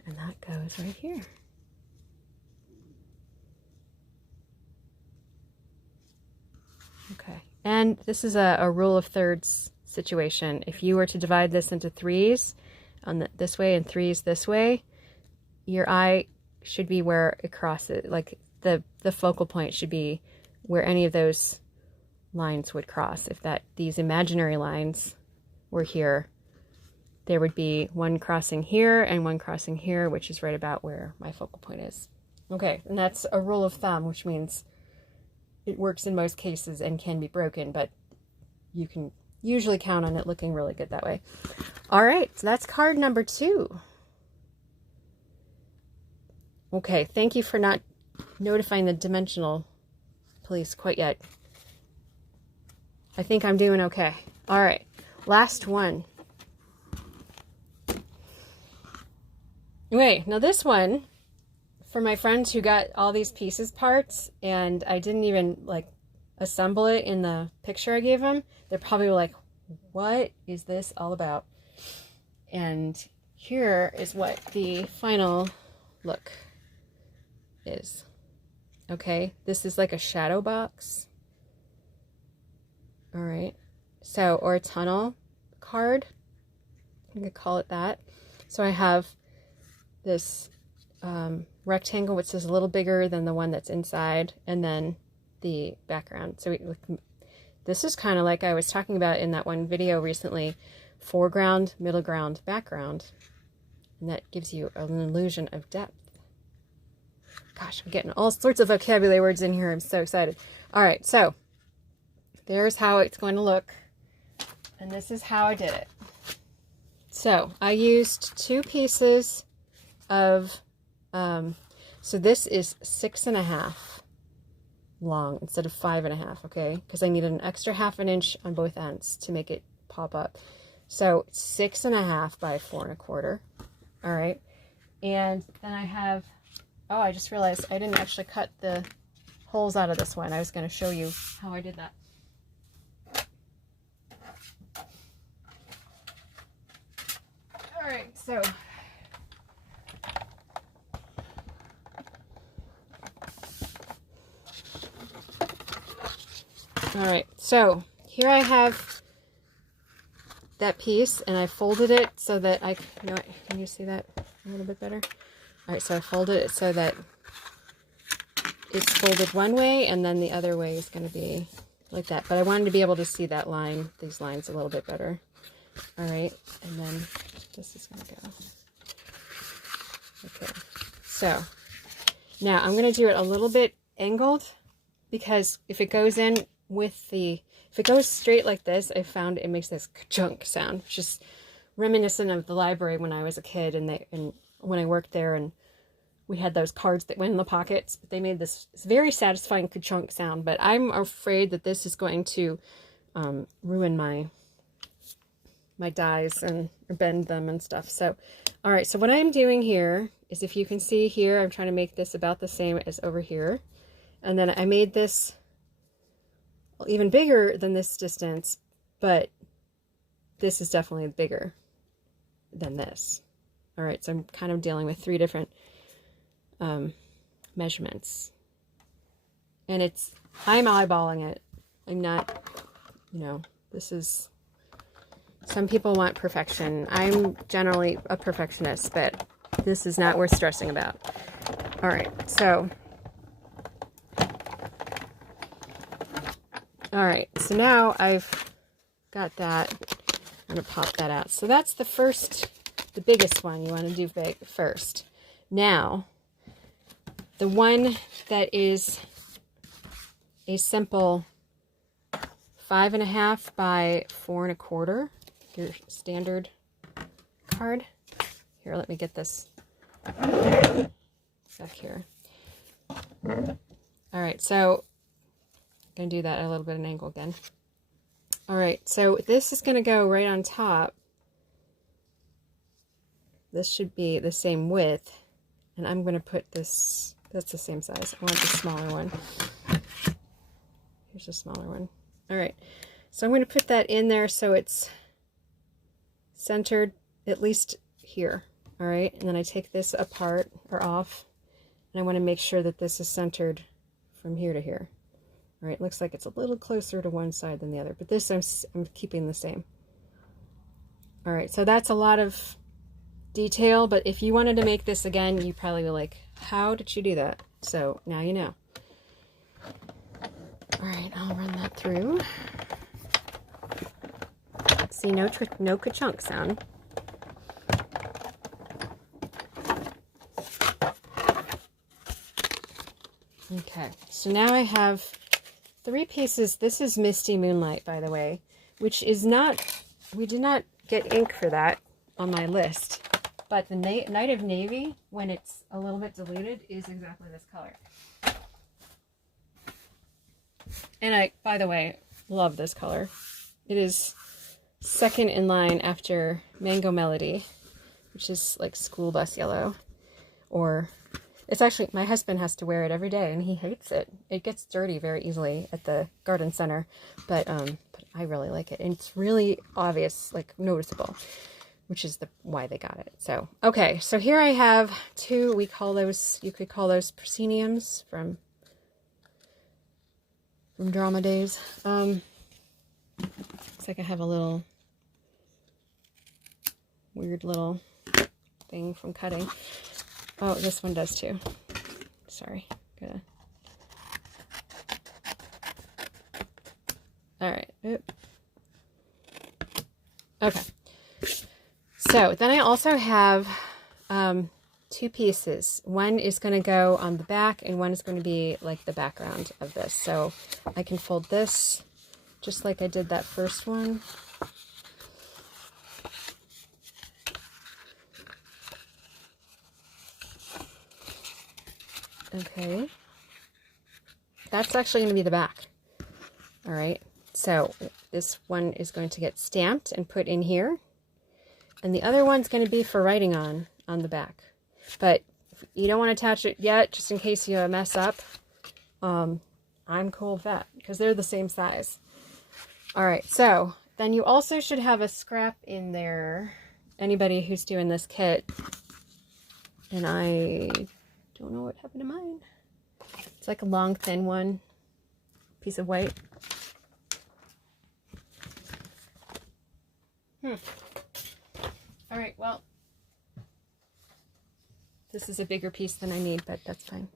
And that goes right here. Okay, and this is a rule of thirds situation. If you were to divide this into 3s on this way and 3s this way, your eye should be where it crosses, like the focal point should be where any of those lines would cross. If these imaginary lines were here, there would be one crossing here and one crossing here, which is right about where my focal point is. Okay, and that's a rule of thumb, which means it works in most cases and can be broken, but you can usually count on it looking really good that way. All right, so that's card number 2. Okay, thank you for not notifying the dimensional police quite yet. I think I'm doing okay. All right, last one. Okay, now this one, for my friends who got all these pieces parts and I didn't even like assemble it in the picture I gave them, they're probably like, what is this all about? And here is what the final look is. Okay, this is like a shadow box. All right, so, or a tunnel card, I could call it that. So I have this rectangle, which is a little bigger than the one that's inside, and then the background. So this is kind of like I was talking about in that one video recently, foreground, middle ground, background, and that gives you an illusion of depth. Gosh, I'm getting all sorts of vocabulary words in here. I'm so excited. All right, so there's how it's going to look, and this is how I did it. So I used 2 pieces of, so this is 6.5 long instead of 5.5, okay? Because I needed an extra 1/2 inch on both ends to make it pop up. So 6.5 by 4.25. All right, and then I have, oh, I just realized I didn't actually cut the holes out of this one. I was going to show you how I did that. All right, so here I have that piece, and I folded it so that can you see that a little bit better? All right, so I folded it so that it's folded one way, and then the other way is going to be like that. But I wanted to be able to see that line, these lines a little bit better. All right, and then this is going to go. Okay, so now I'm going to do it a little bit angled, because if it goes in with if it goes straight like this, I found it makes this ka-chunk sound, which is reminiscent of the library when I was a kid, and when I worked there, and we had those cards that went in the pockets, but they made this very satisfying ka-chunk sound. But I'm afraid that this is going to ruin my dies and bend them and stuff. So, all right, so what I'm doing here is, if you can see here, I'm trying to make this about the same as over here. And then I made this even bigger than this distance, but this is definitely bigger than this. All right, so I'm kind of dealing with 3 different measurements. And I'm eyeballing it. I'm not, this is, some people want perfection. I'm generally a perfectionist, but this is not worth stressing about. All right, so now I've got that. I'm going to pop that out. So that's the first, the biggest one you want to do big first. Now, the one that is a simple 5.5 by 4 1/4, your standard card. Here, let me get this back here. All right, so I'm going to do that at a little bit of an angle again. All right, so this is going to go right on top. This should be the same width, and I'm going to put this, that's the same size. I want the smaller one. Here's a smaller one. All right, so I'm going to put that in there so it's centered at least here. All right, and then I take this apart or off, and I want to make sure that this is centered from here to here. All right, looks like it's a little closer to one side than the other, but this I'm keeping the same. All right, so that's a lot of detail, but if you wanted to make this again, you probably be like, how did you do that? So now you know. All right, I'll run that through. See, no ka-chunk sound. Okay, so now I have 3 pieces. This is Misty Moonlight, by the way, which is not, we did not get ink for that on my list, but the Night of Navy, when it's a little bit diluted, is exactly this color. And I, by the way, love this color. It is second in line after Mango Melody, which is like school bus yellow, or it's actually, my husband has to wear it every day and he hates it. It gets dirty very easily at the garden center, but I really like it. And it's really obvious, like noticeable, which is why they got it. So, okay, so here I have 2, we call those, you could call those prosceniums from drama days. Looks like I have a little weird little thing from cutting. Oh, this one does too. Sorry. Gotta. All right. Oop. Okay. So then I also have 2 pieces. One is going to go on the back and one is going to be like the background of this. So I can fold this just like I did that first one. Okay. That's actually going to be the back. All right. So this one is going to get stamped and put in here. And the other one's going to be for writing on the back. But if you don't want to attach it yet, just in case you mess up, I'm cool with that because they're the same size. All right, so then you also should have a scrap in there. Anybody who's doing this kit, and I don't know what happened to mine. It's like a long, thin one, piece of white. All right, well, this is a bigger piece than I need, but that's fine.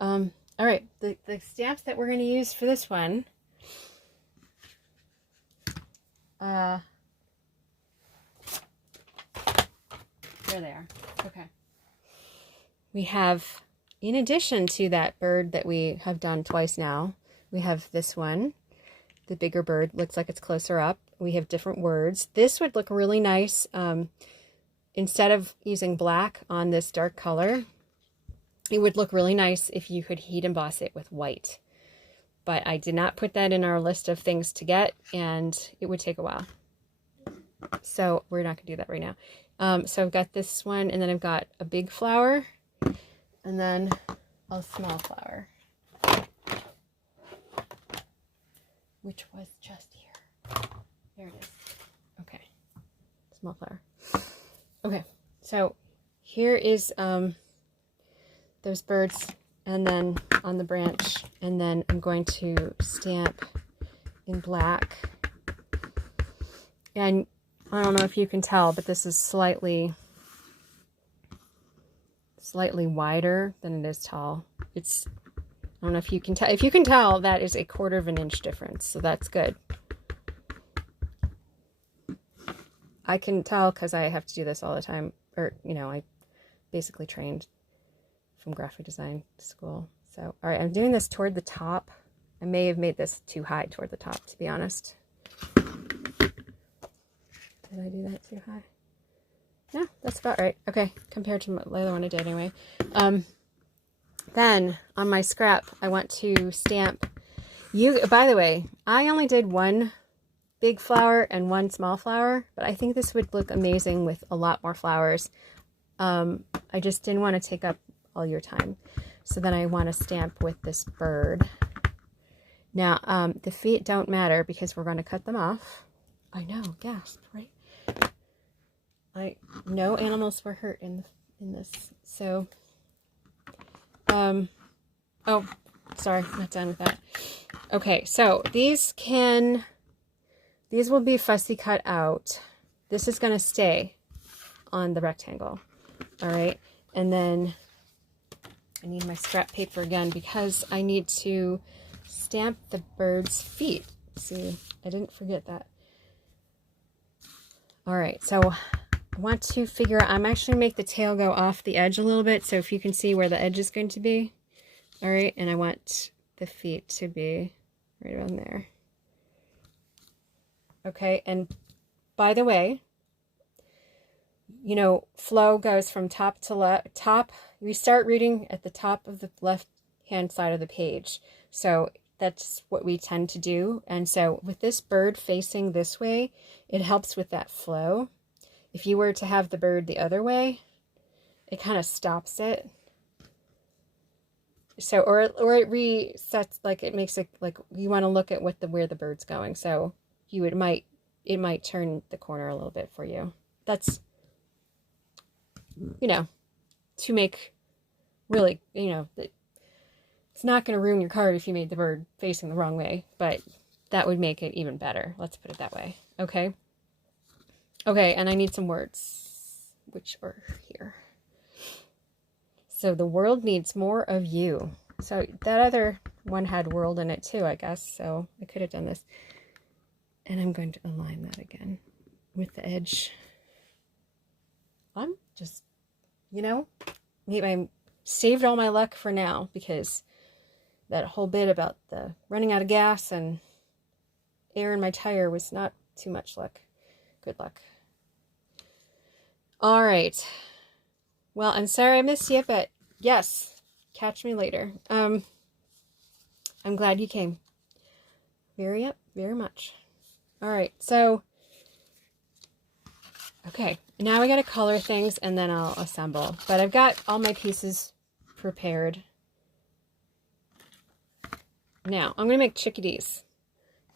All right, the stamps that we're going to use for this one, there they are. Okay. We have, in addition to that bird that we have done twice now, we have this one. The bigger bird looks like it's closer up. We have different words. This would look really nice. Instead of using black on this dark color, it would look really nice if you could heat emboss it with white. But I did not put that in our list of things to get, and it would take a while. So we're not going to do that right now. So I've got this one, and then I've got a big flower, and then a small flower, which was just here. There it is. Okay. Small flower. Okay. So here is those birds, and then on the branch, and then I'm going to stamp in black. And I don't know if you can tell, but this is slightly wider than it is tall. It's, I don't know if you can tell. If you can tell, that is a 1/4 of an inch difference, so that's good. I can tell because I have to do this all the time, or, you know, I basically trained from graphic design school. So, all right, I'm doing this toward the top. I may have made this too high toward the top, to be honest. Did I do that too high? No, that's about right. Okay, compared to the other one I did anyway. Then on my scrap, I want to stamp you. By the way, I only did one big flower and one small flower, but I think this would look amazing with a lot more flowers. I just didn't want to take up all your time. So then I want to stamp with this bird. Now, the feet don't matter because we're going to cut them off. I know, gasp, right? No animals were hurt in this. So, oh, sorry, not done with that. Okay, so these will be fussy cut out. This is going to stay on the rectangle. All right, and then I need my scrap paper again because I need to stamp the bird's feet. See, I didn't forget that. All right, so I want to figure out, I'm actually make the tail go off the edge a little bit, so if you can see where the edge is going to be. All right, and I want the feet to be right around there. Okay, and by the way, you know, flow goes from top to top. We start reading at the top of the left-hand side of the page. So that's what we tend to do. And so with this bird facing this way, it helps with that flow. If you were to have the bird the other way, it kind of stops it. So, or it resets, like it makes it like you want to look at where the bird's going. So it might turn the corner a little bit for you. That's, you know, to make really, you know, it's not going to ruin your card if you made the bird facing the wrong way, but that would make it even better. Let's put it that way. Okay. Okay. And I need some words, which are here. So the world needs more of you. So that other one had world in it too, I guess. So I could have done this. And I'm going to align that again with the edge. I'm just, you know, I saved all my luck for now because that whole bit about the running out of gas and air in my tire was not too much luck. Good luck. All right. Well, I'm sorry I missed you, but yes, catch me later. I'm glad you came. Very much. All right, so, okay, now I got to color things and then I'll assemble. But I've got all my pieces prepared. Now, I'm going to make chickadees.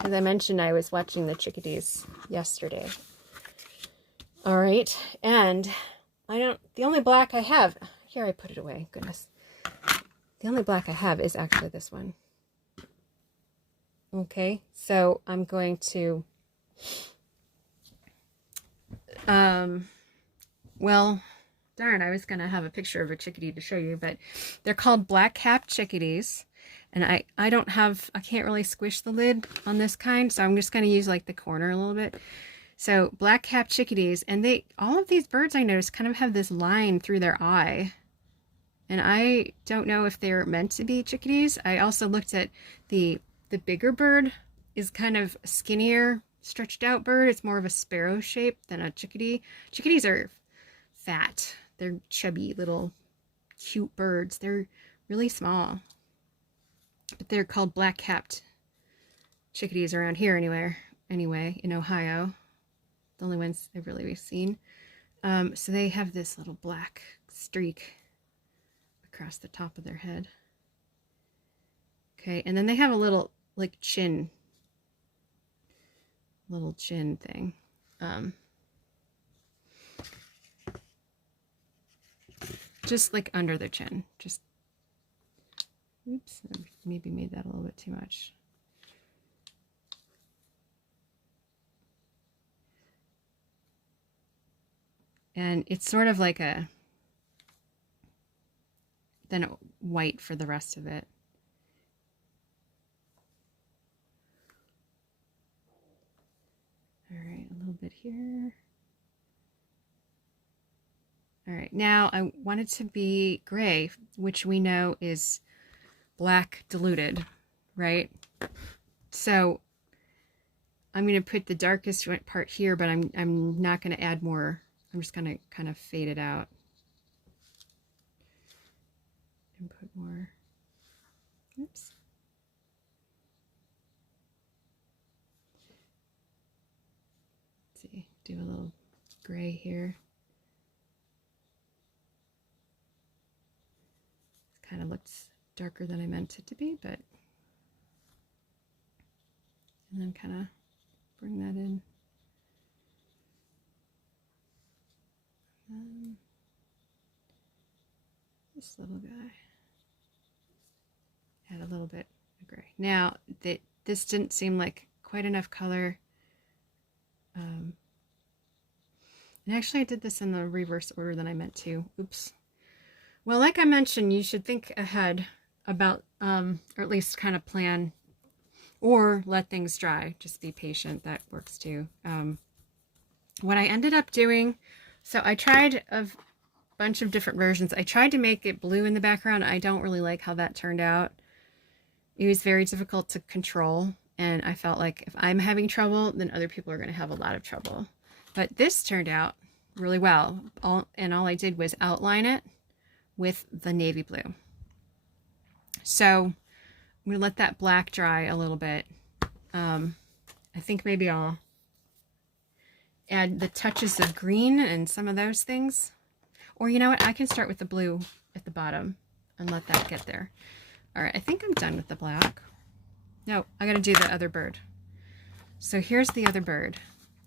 As I mentioned, I was watching the chickadees yesterday. All right, and the only black I have, here I put it away, goodness. The only black I have is actually this one. Okay, so I'm going to, well, darn, I was going to have a picture of a chickadee to show you, but they're called black-capped chickadees. And I can't really squish the lid on this kind, so I'm just going to use like the corner a little bit. So black-capped chickadees, and all of these birds I noticed kind of have this line through their eye. And I don't know if they're meant to be chickadees. I also looked at the bigger bird is kind of skinnier, stretched out bird. It's more of a sparrow shape than a chickadee. Chickadees are fat. They're chubby little cute birds. They're really small. But they're called black-capped chickadees around here anyway, in Ohio. The only ones I've really seen. So they have this little black streak across the top of their head. Okay, and then they have a little, like, little chin thing. Just like under their chin. Just, oops, I maybe made that a little bit too much. And it's sort of like then white for the rest of it. All right, a little bit here. All right, now I want it to be gray, which we know is black diluted, right? So I'm going to put the darkest part here, but I'm not going to add more. I'm just going to kind of fade it out and put more. Oops. Let's see, do a little gray here. Kind of looks darker than I meant it to be, but and then kind of bring that in. This little guy. Add a little bit of gray. Now, this didn't seem like quite enough color. And actually I did this in the reverse order than I meant to. Oops. Well, like I mentioned, you should think ahead about, or at least kind of plan, or let things dry. Just be patient. That works too. What I ended up doing, so I tried a bunch of different versions. I tried to make it blue in the background. I don't really like how that turned out. It was very difficult to control, and I felt like if I'm having trouble, then other people are going to have a lot of trouble. But this turned out really well, and all I did was outline it with the navy blue. So I'm going to let that black dry a little bit. I think maybe I'll add the touches of green and some of those things. Or you know what, I can start with the blue at the bottom and let that get there. All right, I think I'm done with the black. No, I gotta do the other bird. So here's the other bird.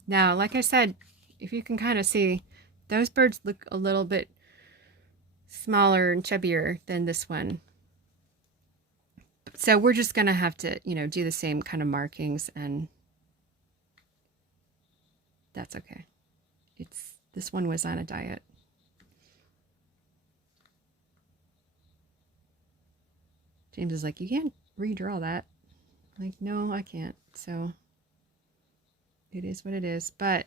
Now, like I said, if you can kind of see, those birds look a little bit smaller and chubbier than this one. So we're just gonna have to, you know, do the same kind of markings, and that's okay. This one was on a diet. James is like, you can't redraw that. I'm like, no, I can't. So it is what it is. But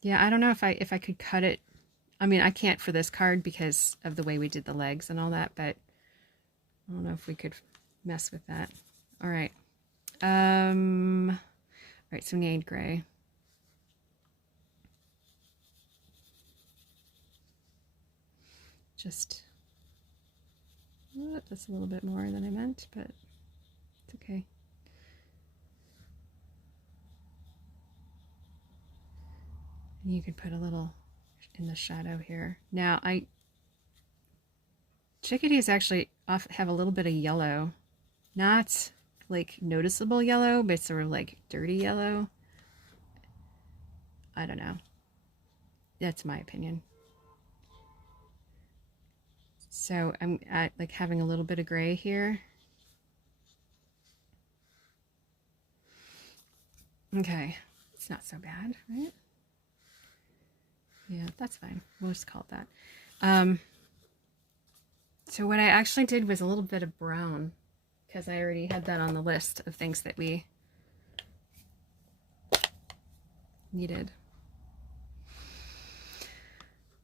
yeah, I don't know if I could cut it. I mean, I can't for this card because of the way we did the legs and all that, but I don't know if we could mess with that. All right. All right, so we need gray. Just, that's a little bit more than I meant, but it's okay. And you could put a little in the shadow here. Now, chickadees actually have a little bit of yellow, not like noticeable yellow, but sort of like dirty yellow. I don't know. That's my opinion. So I'm like having a little bit of gray here. Okay, it's not so bad, right? Yeah, that's fine. We'll just call it that. So what I actually did was a little bit of brown, because I already had that on the list of things that we needed.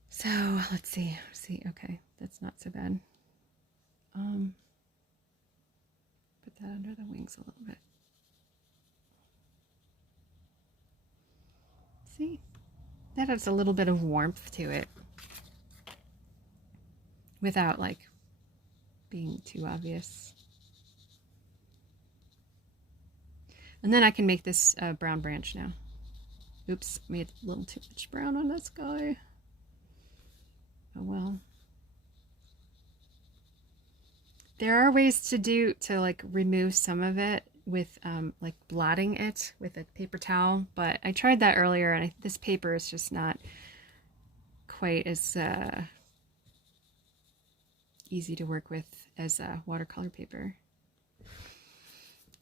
So let's see. Okay, that's not so bad. Put that under the wings a little bit. See, that has a little bit of warmth to it without like being too obvious. And then I can make this brown branch now. Oops, made a little too much brown on this guy. Oh well. There are ways to like remove some of it with like blotting it with a paper towel, but I tried that earlier, and this paper is just not quite as easy to work with as watercolor paper.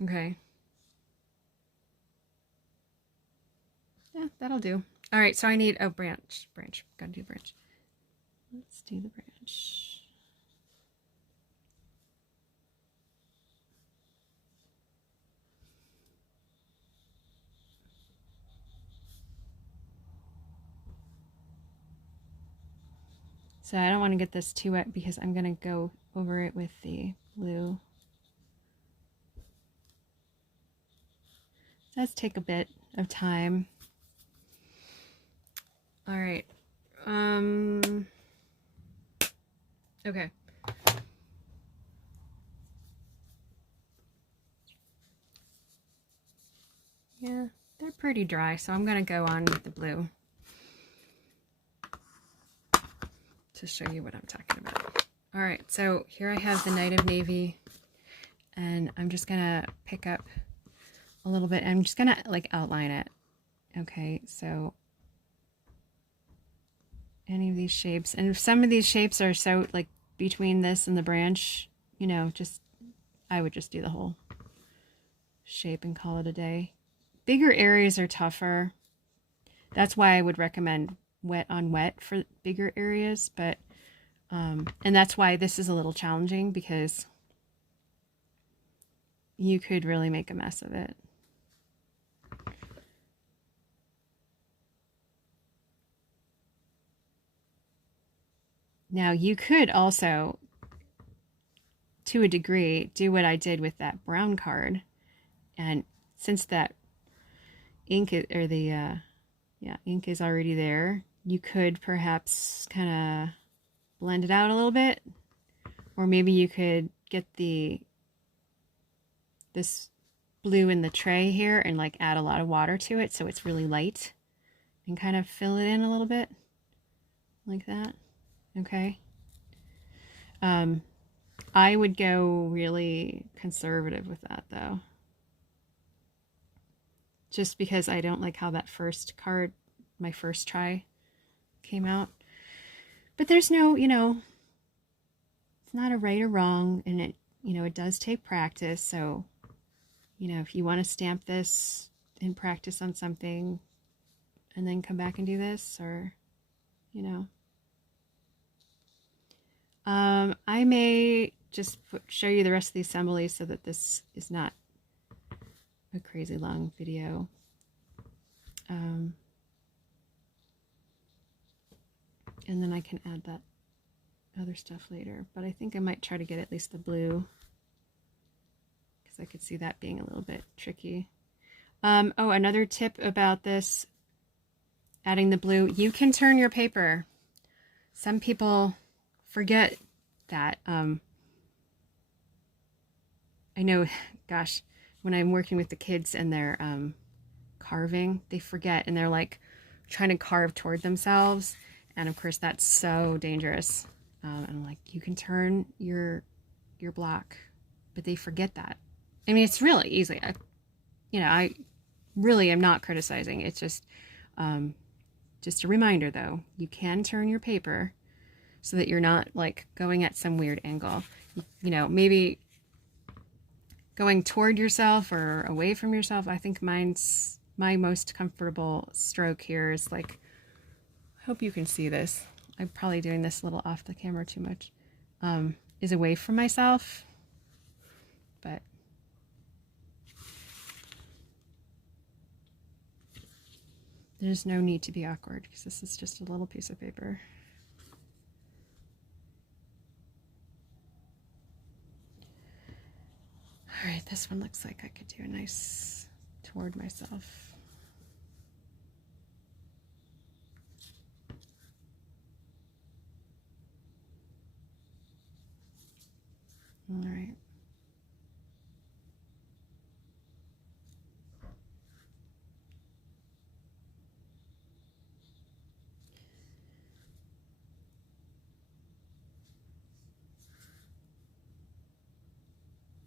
Okay. Yeah, that'll do. All right, so I need a branch. Gotta do branch. Let's do the branch. So I don't want to get this too wet because I'm going to go over it with the blue. It does take a bit of time. All right. Okay. Yeah, they're pretty dry, so I'm going to go on with the blue to show you what I'm talking about. All right, so here I have the Night of Navy, and I'm just going to pick up a little bit. I'm just going to like outline it. Okay, so any of these shapes, and if some of these shapes are so like between this and the branch, you know, just I would just do the whole shape and call it a day. Bigger areas are tougher. That's why I would recommend wet on wet for bigger areas, but and that's why this is a little challenging, because you could really make a mess of it. Now you could also, to a degree, do what I did with that brown card, and since that ink or the ink is already there, you could perhaps kind of blend it out a little bit, or maybe you could get this blue in the tray here and like add a lot of water to it so it's really light, and kind of fill it in a little bit like that. Okay. I would go really conservative with that though, just because I don't like how that first card, my first try, came out. But there's no, you know, it's not a right or wrong, and it, you know, it does take practice. So, you know, if you want to stamp this and practice on something and then come back and do this, or, you know, I may just show you the rest of the assembly so that this is not a crazy long video. And then I can add that other stuff later, but I think I might try to get at least the blue, because I could see that being a little bit tricky. Oh, another tip about this, adding the blue, you can turn your paper. Some people forget that. I know, gosh, when I'm working with the kids and they're carving, they forget, and they're like trying to carve toward themselves, and of course that's so dangerous. And I'm like, you can turn your block, but they forget that. I mean, it's really easy. I really am not criticizing. It's just a reminder, though. You can turn your paper so that you're not like going at some weird angle. You know, maybe going toward yourself or away from yourself. I think my most comfortable stroke here is like, I hope you can see this. I'm probably doing this a little off the camera too much. Is away from myself, but there's no need to be awkward because this is just a little piece of paper. All right, this one looks like I could do a nice toward myself. All right.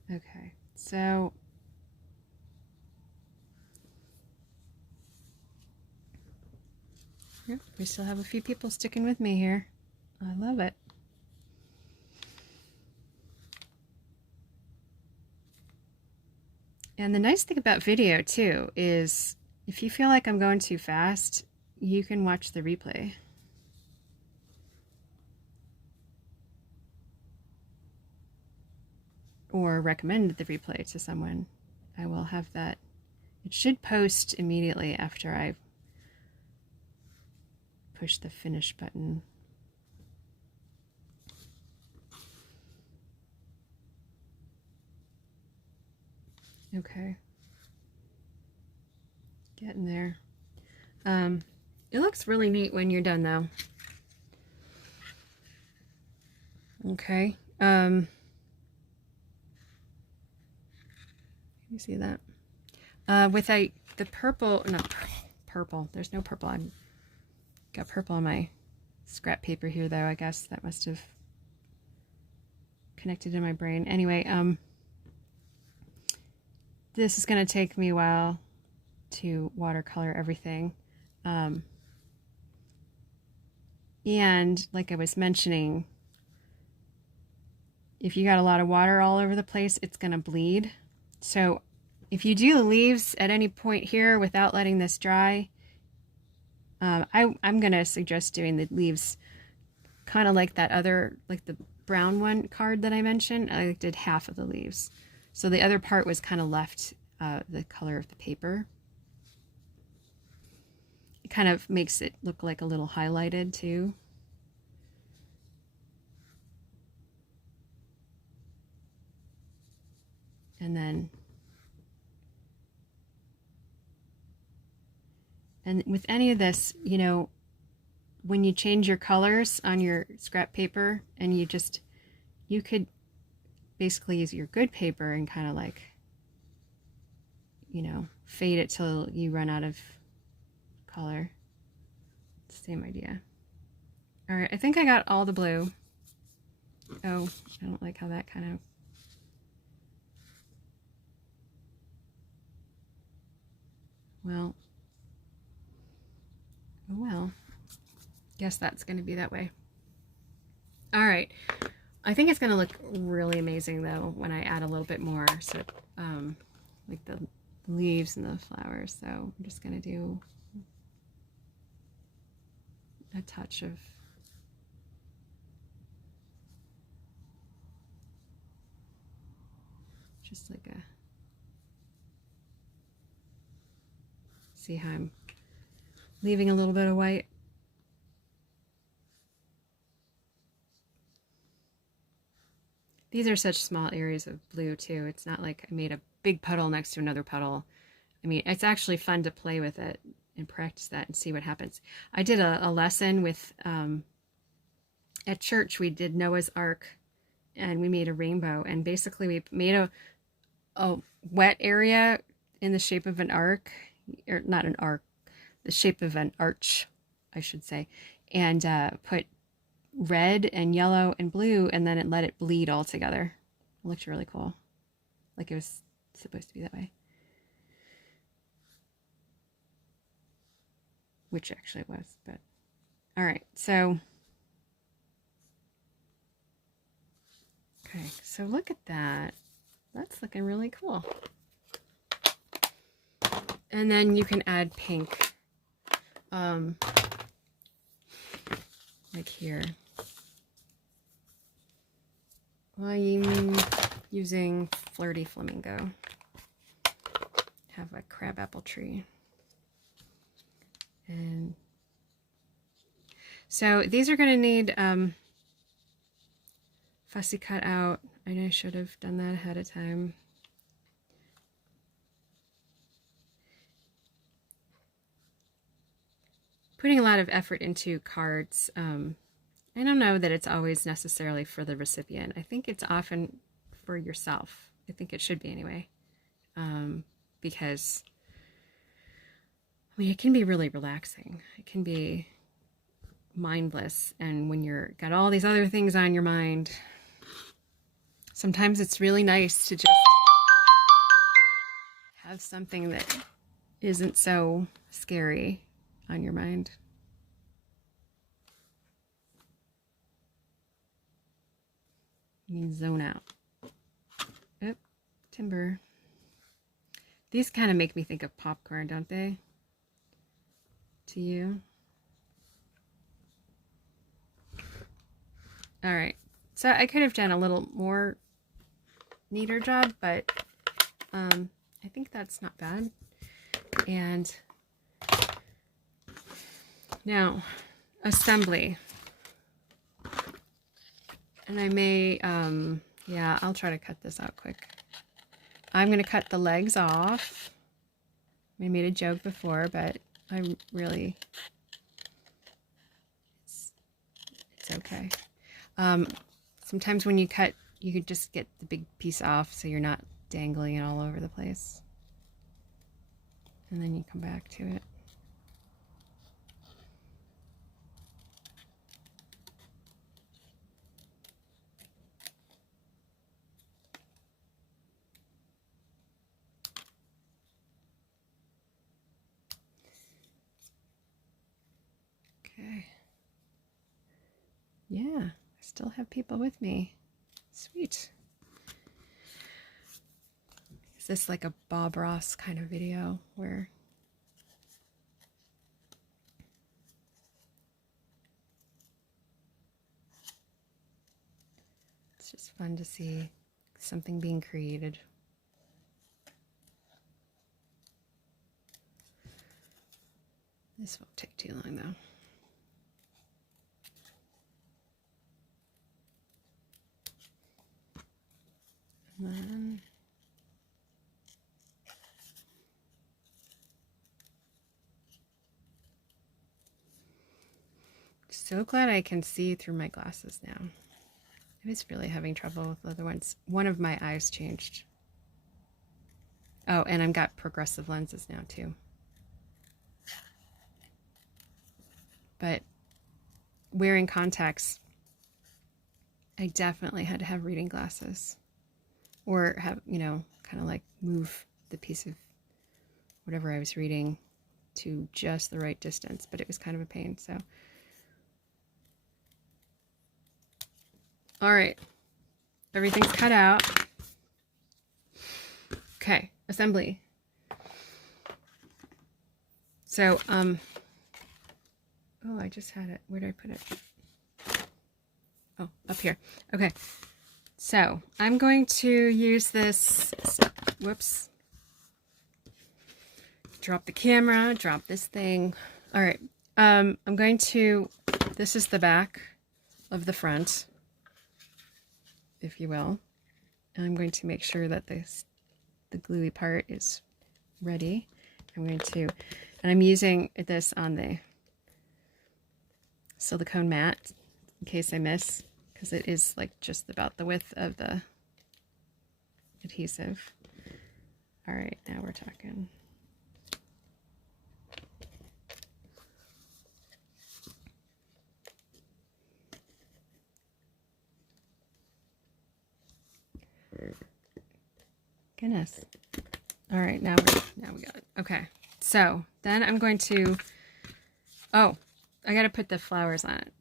Okay, so yep, we still have a few people sticking with me here. I love it. And the nice thing about video too is if you feel like I'm going too fast, you can watch the replay. Or recommend the replay to someone. I will have that. It should post immediately after I push the finish button. Okay. Getting there. It looks really neat when you're done though. Okay. You see that? With the purple, not purple, there's no purple. I've got purple on my scrap paper here though. I guess that must have connected in my brain. Anyway, this is going to take me a while to watercolor everything. And like I was mentioning, if you got a lot of water all over the place, it's going to bleed. So if you do the leaves at any point here without letting this dry, I'm going to suggest doing the leaves kind of like that other, like the brown one card that I mentioned. I did half of the leaves. So the other part was kind of left the color of the paper. It kind of makes it look like a little highlighted too. And with any of this, you know, when you change your colors on your scrap paper and you could basically use your good paper and kind of like, you know, fade it till you run out of color. Same idea. All right, I think I got all the blue. Oh, I don't like how that kind of... Well, oh well. Guess that's going to be that way. All right. I think it's going to look really amazing though when I add a little bit more. So, like the leaves and the flowers. So I'm just going to do a touch of just like a... See how I'm leaving a little bit of white. These are such small areas of blue too. It's not like I made a big puddle next to another puddle. I mean, it's actually fun to play with it and practice that and see what happens. I did a lesson with, at church, we did Noah's Ark and we made a rainbow, and basically we made a wet area in the shape of an arc, or not an arc, the shape of an arch, I should say, and put red and yellow and blue, and then it let it bleed all together. It looked really cool. Like it was supposed to be that way. Which actually it was, but all right, so okay, so look at that. That's looking really cool. And then you can add pink, like here. I'm using Flirty Flamingo. Have a crabapple tree. And so these are going to need fussy cut out. I know I should have done that ahead of time. Putting a lot of effort into cards. I don't know that it's always necessarily for the recipient. I think it's often for yourself. I think it should be anyway. Because, I mean, it can be really relaxing. It can be mindless. And when you're got all these other things on your mind, sometimes it's really nice to just have something that isn't so scary on your mind. You can zone out. Oh, timber. These kind of make me think of popcorn, don't they? To you? All right. So I could have done a little more neater job, but I think that's not bad. And now, assembly. And I may, yeah, I'll try to cut this out quick. I'm going to cut the legs off. I made a joke before, but I really, it's okay. Sometimes when you cut, you could just get the big piece off so you're not dangling it all over the place. And then you come back to it. Okay. Yeah, I still have people with me. Sweet. Is this like a Bob Ross kind of video where it's just fun to see something being created? This won't take too long though. And then so glad I can see through my glasses now. I was really having trouble with the other ones. One of my eyes changed. Oh, and I've got progressive lenses now too. But wearing contacts, I definitely had to have reading glasses. Or have, you know, kind of like move the piece of whatever I was reading to just the right distance. But it was kind of a pain, so. All right, everything's cut out. Okay, assembly. So, oh, I just had it. Where did I put it? Oh, up here. Okay, so I'm going to use this, whoops. Drop the camera, drop this thing. All right, I'm going to, this is the back of the front, if you will. And I'm going to make sure that the gluey part is ready. I'm going to, and I'm using this on the silicone mat in case I miss, because it is like just about the width of the adhesive. All right, now we're talking. Goodness. All right, now we got it. Okay, so then I'm going to, oh, I got to put the flowers on it.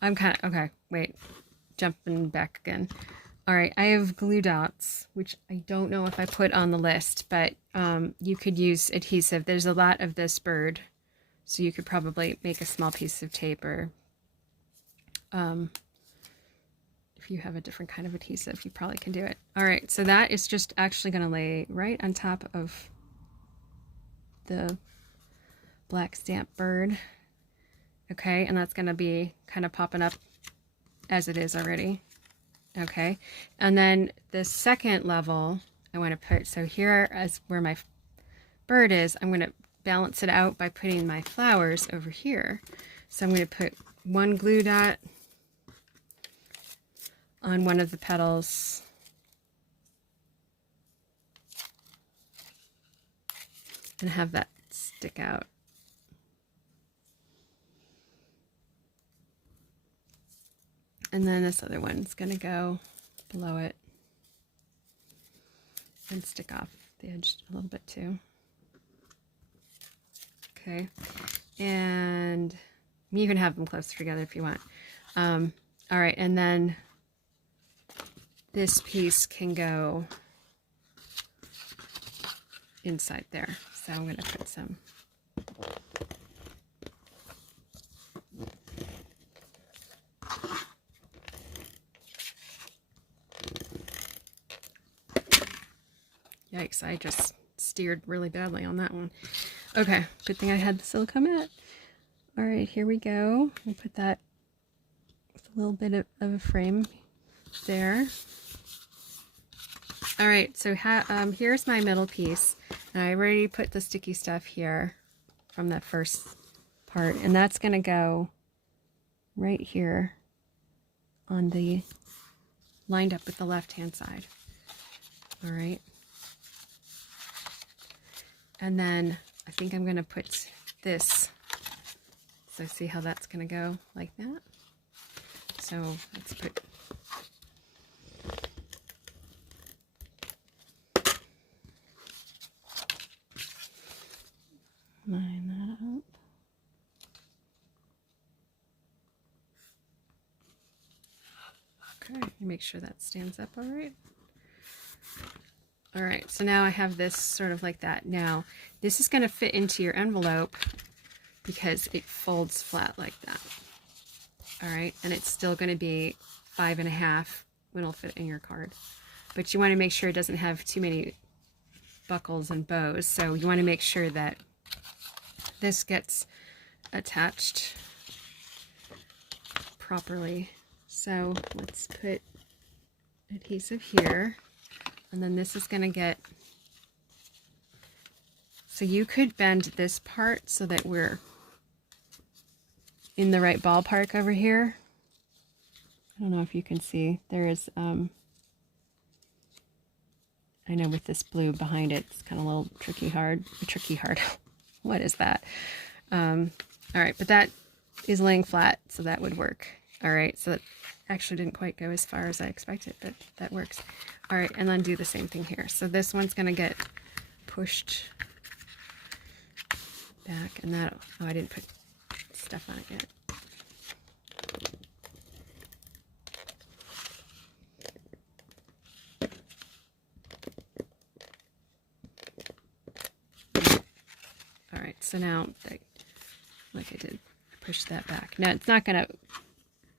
I'm kind of, okay, wait, jumping back again. All right, I have glue dots, which I don't know if I put on the list, but you could use adhesive. There's a lot of this bird, so you could probably make a small piece of tape, or if you have a different kind of adhesive, you probably can do it. All right, so that is just actually going to lay right on top of the black stamp bird. Okay, and that's going to be kind of popping up as it is already. Okay, and then the second level I want to put, so here is where my bird is. I'm going to balance it out by putting my flowers over here. So I'm going to put one glue dot on one of the petals. And have that stick out. And then this other one's going to go below it and stick off the edge a little bit too. Okay, and you can have them closer together if you want. All right, and then this piece can go inside there. So I'm going to put some yikes, I just steered really badly on that one. Okay, good thing I had the silicone mat. All right, here we go. We'll put that with a little bit of a frame there. All right, so here's my middle piece. And I already put the sticky stuff here from that first part, and that's going to go right here on the lined up with the left-hand side. All right. And then I think I'm going to put this, so see how that's going to go like that. So let's put line that up. Okay, make sure that stands up all right. All right, so now I have this sort of like that. Now, this is going to fit into your envelope because it folds flat like that. All right, and it's still going to be 5.5 when it'll fit in your card. But you want to make sure it doesn't have too many buckles and bows. So you want to make sure that this gets attached properly. So let's put adhesive here. And then this is going to get, so you could bend this part so that we're in the right ballpark over here. I don't know if you can see. There is, I know with this blue behind it, it's kind of a little tricky hard. What is that? All right, but that is laying flat, so that would work. All right, so that actually didn't quite go as far as I expected, but that works. All right, and then do the same thing here. So this one's going to get pushed back, and that, oh, I didn't put stuff on it yet. All right, so now, like I did, push that back. Now it's not going to,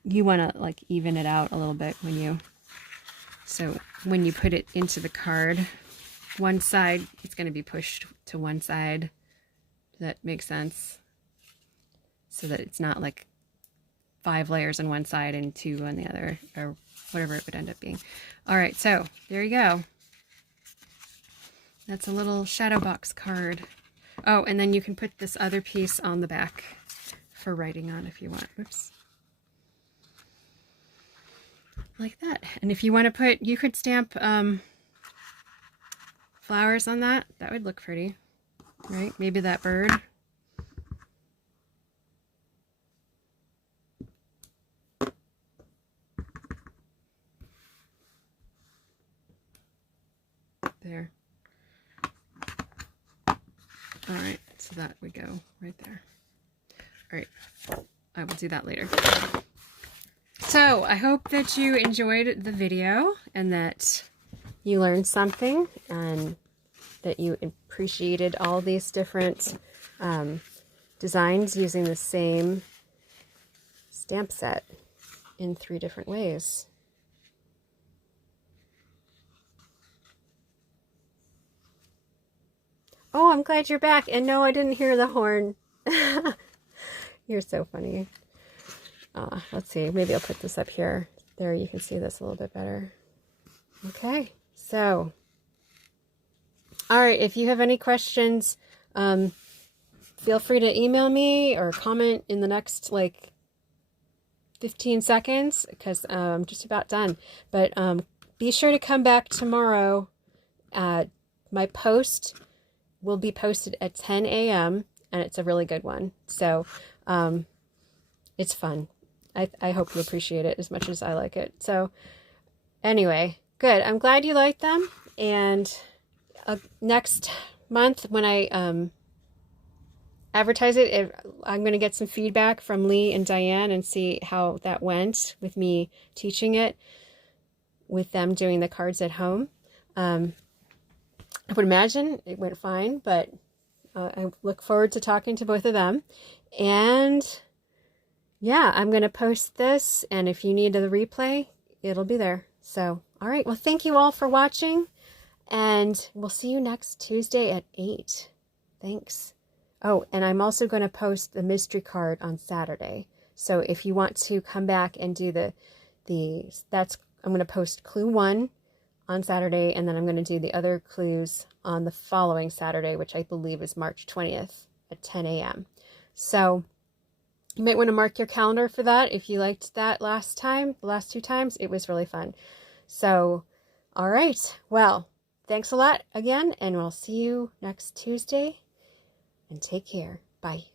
you want to like even it out a little bit when you, so when you put it into the card, one side, it's going to be pushed to one side. Does that make sense? So that it's not like 5 layers on one side and 2 on the other, or whatever it would end up being. All right, so there you go. That's a little shadow box card. Oh, and then you can put this other piece on the back for writing on if you want. Oops. Like that. And if you want to put, you could stamp flowers on that. That would look pretty, right? Maybe that bird. There. All right, so that would go right there. All right, I will do that later. So I hope that you enjoyed the video and that you learned something and that you appreciated all these different designs using the same stamp set in 3 different ways. Oh, I'm glad you're back. And no, I didn't hear the horn. You're so funny. Let's see. Maybe I'll put this up here. There, you can see this a little bit better. Okay. So, all right. If you have any questions, feel free to email me or comment in the next, like, 15 seconds because I'm just about done. But be sure to come back tomorrow. My post will be posted at 10 a.m. and it's a really good one. So it's fun. I hope you appreciate it as much as I like it. So anyway, good. I'm glad you liked them. And next month when I advertise it, I'm going to get some feedback from Lee and Diane and see how that went with me teaching it, with them doing the cards at home. I would imagine it went fine, but I look forward to talking to both of them. And yeah, I'm going to post this, and if you need the replay, it'll be there. So, all right. Well, thank you all for watching, and we'll see you next Tuesday at 8. Thanks. Oh, and I'm also going to post the mystery card on Saturday. So if you want to come back and do I'm going to post Clue 1 on Saturday, and then I'm going to do the other clues on the following Saturday, which I believe is March 20th at 10 a.m. So you might want to mark your calendar for that if you liked that last time. The last 2 times, it was really fun. So, all right. Well, thanks a lot again, and we'll see you next Tuesday. And take care. Bye.